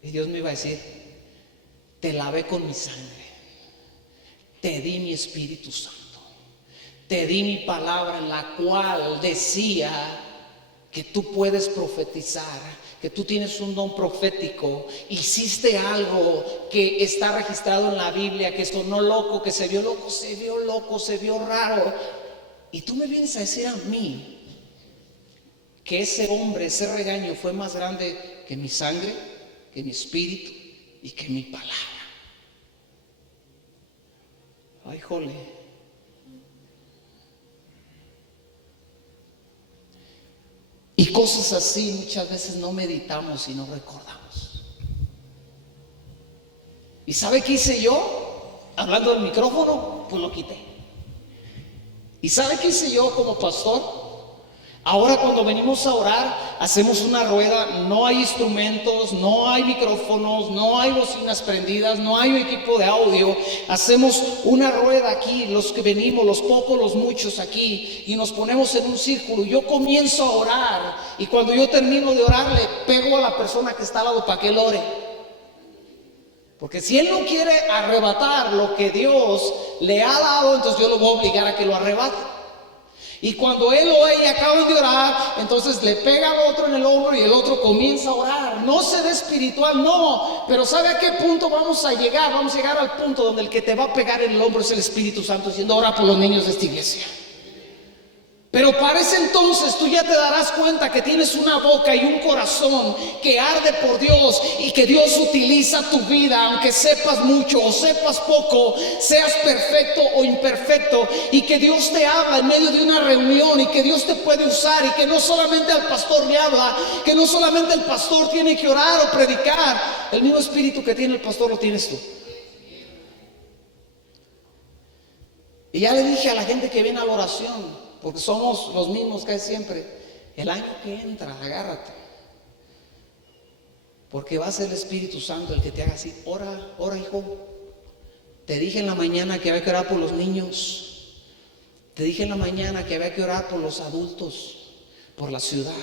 Y Dios me iba a decir: te lavé con mi sangre, te di mi Espíritu Santo, te di mi palabra en la cual decía que tú puedes profetizar, que tú tienes un don profético, hiciste algo que está registrado en la Biblia, que sonó loco, que se vio loco, se vio raro, y tú me vienes a decir a mí que ese hombre, ese regaño fue más grande que mi sangre, que mi espíritu y que mi palabra. Ay, jole. Y cosas así muchas veces no meditamos y no recordamos. ¿Y sabe qué hice yo? Hablando del micrófono, pues lo quité. ¿Y sabe qué hice yo como pastor? Ahora cuando venimos a orar, hacemos una rueda, no hay instrumentos, no hay micrófonos, no hay bocinas prendidas, no hay un equipo de audio. Hacemos una rueda aquí, los que venimos, los pocos, los muchos aquí, y nos ponemos en un círculo. Yo comienzo a orar, y cuando yo termino de orar, le pego a la persona que está al lado para que él ore. Porque si él no quiere arrebatar lo que Dios le ha dado, entonces yo lo voy a obligar a que lo arrebate. Y cuando él o ella acaban de orar, entonces le pega al otro en el hombro y el otro comienza a orar. No se ve espiritual, no, pero ¿sabe a qué punto vamos a llegar? Vamos a llegar al punto donde el que te va a pegar en el hombro es el Espíritu Santo, diciendo: ora por los niños de esta iglesia. Pero para ese entonces tú ya te darás cuenta que tienes una boca y un corazón que arde por Dios, y que Dios utiliza tu vida, aunque sepas mucho o sepas poco, seas perfecto o imperfecto, y que Dios te habla en medio de una reunión, y que Dios te puede usar, y que no solamente al pastor le habla, que no solamente el pastor tiene que orar o predicar. El mismo espíritu que tiene el pastor lo tienes tú. Y ya le dije a la gente que viene a la oración, porque somos los mismos que hay siempre: el año que entra, agárrate, porque va a ser el Espíritu Santo el que te haga así: ora, ora, hijo. Te dije en la mañana que había que orar por los niños, te dije en la mañana que había que orar por los adultos, por la ciudad.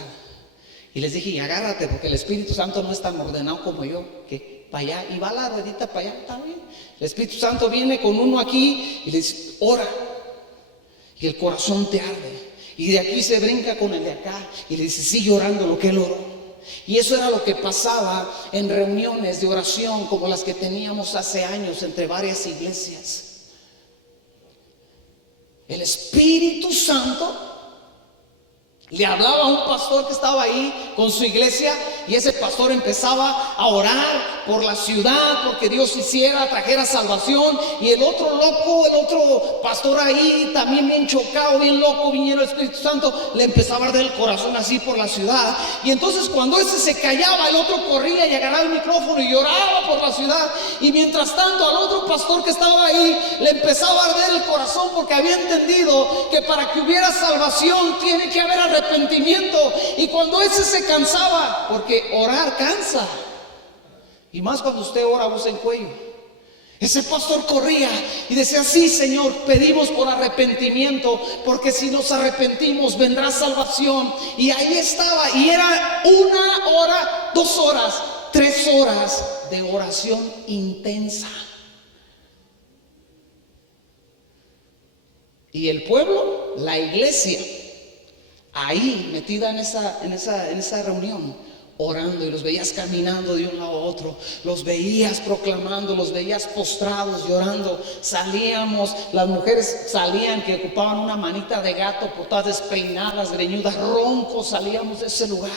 Y les dije: y agárrate, porque el Espíritu Santo no es tan ordenado como yo, que para allá, y va la ruedita para allá, está bien. El Espíritu Santo viene con uno aquí y le dice: ora. Y el corazón te arde, y de aquí se brinca con el de acá y le dice: sigue orando lo que él oró. Y eso era lo que pasaba en reuniones de oración como las que teníamos hace años entre varias iglesias. El Espíritu Santo le hablaba a un pastor que estaba ahí con su iglesia, y ese pastor empezaba a orar por la ciudad, porque Dios trajera salvación. Y el otro loco, el otro pastor ahí, también bien chocado, bien loco, bien lleno del Espíritu Santo, le empezaba a arder el corazón así por la ciudad. Y entonces cuando ese se callaba, el otro corría y agarraba el micrófono y lloraba por la ciudad. Y mientras tanto al otro pastor que estaba ahí le empezaba a arder el corazón, porque había entendido que para que hubiera salvación tiene que haber arrepentimiento. Y cuando ese se cansaba, porque orar cansa, y más cuando usted ora voz en cuello, ese pastor corría y decía: sí, Señor, pedimos por arrepentimiento, porque si nos arrepentimos vendrá salvación. Y ahí estaba, y era 1 hora, 2 horas, 3 horas de oración intensa. Y el pueblo, la iglesia, ahí metida en esa reunión, orando y los veías caminando de un lado a otro, los veías proclamando, los veías postrados llorando. Salíamos, las mujeres salían que ocupaban una manita de gato, por todas despeinadas, greñudas, roncos, salíamos de ese lugar.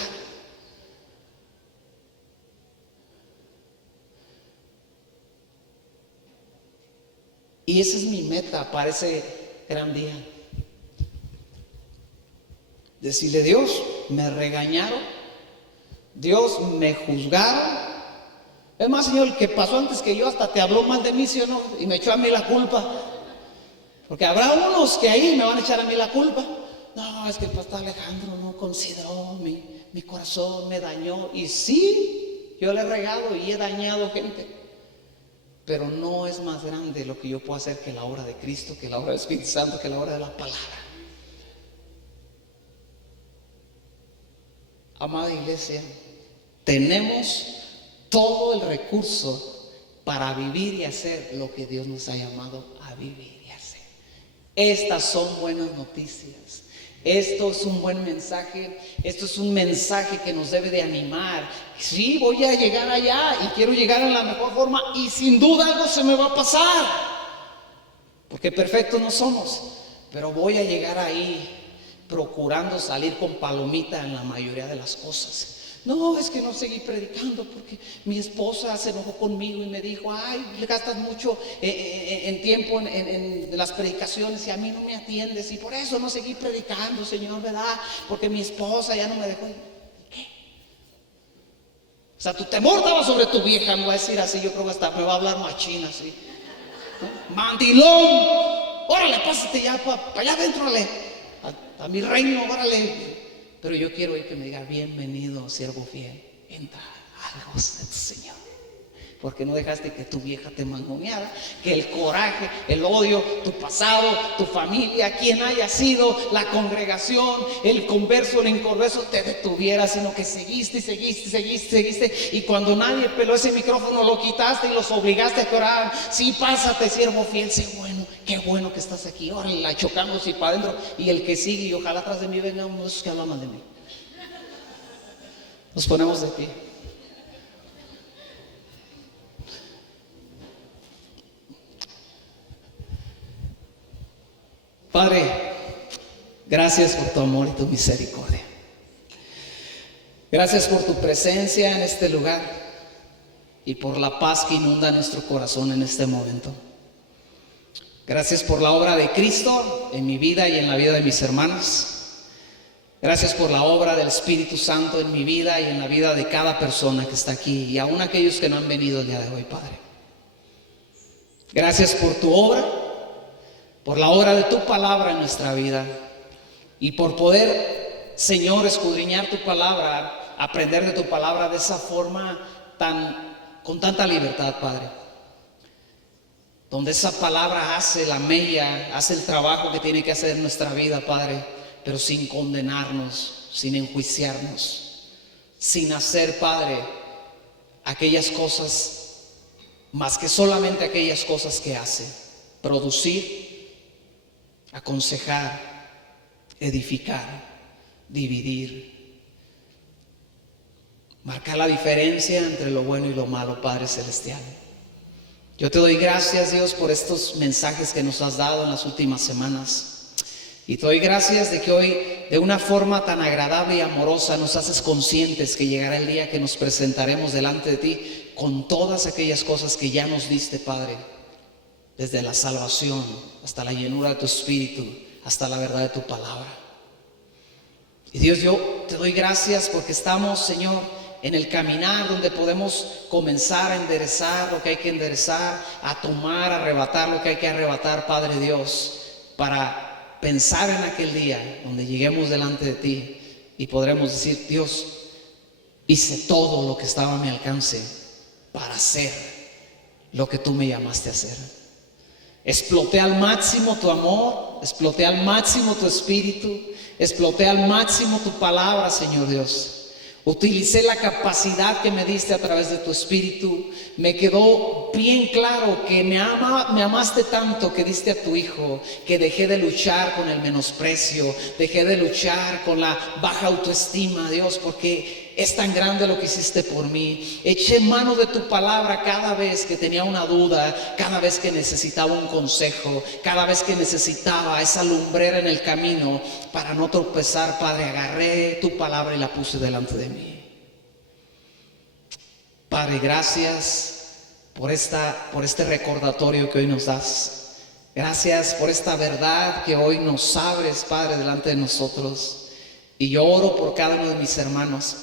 Y esa es mi meta para ese gran día. Decirle: Dios, me regañaron, Dios, me juzgaron. Es más, Señor, el que pasó antes que yo hasta te habló mal de mí, ¿sí o no? Y me echó a mí la culpa. Porque habrá unos que ahí me van a echar a mí la culpa. No, es que el pastor Alejandro no consideró mi corazón, me dañó. Y sí, yo le he regado y he dañado gente. Pero no es más grande lo que yo puedo hacer que la obra de Cristo, que la obra del Espíritu Santo, que la obra de la palabra. Amada iglesia, tenemos todo el recurso para vivir y hacer lo que Dios nos ha llamado a vivir y hacer. Estas son buenas noticias. Esto es un buen mensaje. Esto es un mensaje que nos debe de animar. Sí, voy a llegar allá y quiero llegar en la mejor forma, y sin duda algo se me va a pasar, porque perfectos no somos, pero voy a llegar ahí procurando salir con palomita en la mayoría de las cosas. No, es que no seguí predicando porque mi esposa se enojó conmigo y me dijo: ay, le gastas mucho en tiempo en las predicaciones y a mí no me atiendes, y por eso no seguí predicando, Señor, ¿verdad? Porque mi esposa ya no me dejó. ¿Qué? O sea, tu temor estaba sobre tu vieja, me va a decir así. Yo creo que hasta me va a hablar machina así, ¿no? Mandilón, órale, pásate ya para allá adentro, a mi reino, órale. Pero yo quiero que me diga: bienvenido, siervo fiel, entra al gozo de tu Señor. Porque no dejaste que tu vieja te mangoneara, que el coraje, el odio, tu pasado, tu familia, quien haya sido, la congregación, el converso, el inconverso, te detuviera, sino que seguiste, y cuando nadie peló ese micrófono lo quitaste y los obligaste a orar. Sí, pásate, siervo fiel, sé bueno, qué bueno que estás aquí. Órale, la chocamos y para adentro. Y el que sigue, y ojalá atrás de mí venga uno de esos que hablan mal de mí. Nos ponemos de pie. Padre, gracias por tu amor y tu misericordia. Gracias por tu presencia en este lugar y por la paz que inunda nuestro corazón en este momento. Gracias por la obra de Cristo en mi vida y en la vida de mis hermanos. Gracias por la obra del Espíritu Santo en mi vida y en la vida de cada persona que está aquí, y aún aquellos que no han venido el día de hoy, Padre. Gracias por tu obra, por la obra de tu palabra en nuestra vida, y por poder, Señor, escudriñar tu palabra, aprender de tu palabra de esa forma con tanta libertad, Padre, donde esa palabra hace la mella, hace el trabajo que tiene que hacer en nuestra vida, Padre, pero sin condenarnos, sin enjuiciarnos, sin hacer, Padre, aquellas cosas más que solamente aquellas cosas que hace: producir, aconsejar, edificar, dividir, marcar la diferencia entre lo bueno y lo malo, Padre Celestial. Yo te doy gracias, Dios, por estos mensajes que nos has dado en las últimas semanas. Y te doy gracias de que hoy, de una forma tan agradable y amorosa, nos haces conscientes que llegará el día que nos presentaremos delante de ti con todas aquellas cosas que ya nos diste, Padre, desde la salvación hasta la llenura de tu Espíritu, hasta la verdad de tu palabra. Y Dios, yo te doy gracias porque estamos, Señor, en el caminar donde podemos comenzar a enderezar lo que hay que enderezar, a tomar, a arrebatar lo que hay que arrebatar, Padre Dios, para pensar en aquel día donde lleguemos delante de ti y podremos decir: Dios, hice todo lo que estaba a mi alcance para hacer lo que tú me llamaste a hacer. Exploté al máximo tu amor, exploté al máximo tu espíritu, exploté al máximo tu palabra, Señor Dios. Utilicé la capacidad que me diste a través de tu Espíritu. Me quedó bien claro que me amaste tanto que diste a tu Hijo, que dejé de luchar con el menosprecio, dejé de luchar con la baja autoestima, Dios, porque es tan grande lo que hiciste por mí. Eché mano de tu palabra cada vez que tenía una duda, cada vez que necesitaba un consejo, cada vez que necesitaba esa lumbrera en el camino para no tropezar, Padre. Agarré tu palabra y la puse delante de mí. Padre, gracias por este recordatorio que hoy nos das. Gracias por esta verdad que hoy nos abres, Padre, delante de nosotros. Y yo oro por cada uno de mis hermanos,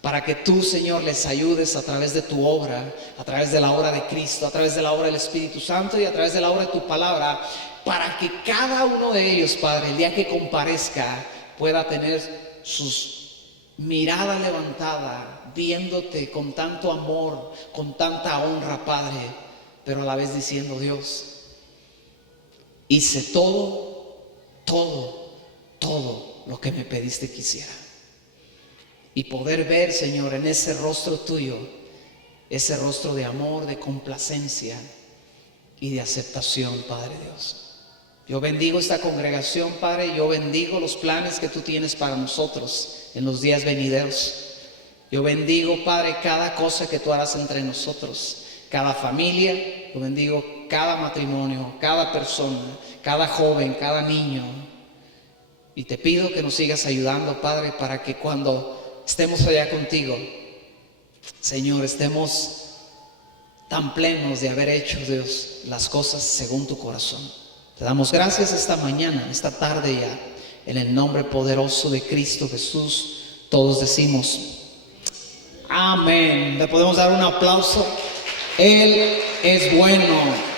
para que tú, Señor, les ayudes a través de tu obra, a través de la obra de Cristo, a través de la obra del Espíritu Santo y a través de la obra de tu palabra, para que cada uno de ellos, Padre, el día que comparezca, pueda tener sus miradas levantadas, viéndote con tanto amor, con tanta honra, Padre, pero a la vez diciendo: Dios, hice todo lo que me pediste que hiciera. Y poder ver, Señor, en ese rostro tuyo, ese rostro de amor, de complacencia y de aceptación, Padre Dios. Yo bendigo esta congregación, Padre. Yo bendigo los planes que tú tienes para nosotros en los días venideros. Yo bendigo, Padre, cada cosa que tú harás entre nosotros, cada familia. Yo bendigo cada matrimonio, cada persona, cada joven, cada niño. Y te pido que nos sigas ayudando, Padre, para que cuando estemos allá contigo, Señor, estemos tan plenos de haber hecho, Dios, las cosas según tu corazón. Te damos gracias esta mañana, esta tarde ya, en el nombre poderoso de Cristo Jesús. Todos decimos amén. Le podemos dar un aplauso. Él es bueno.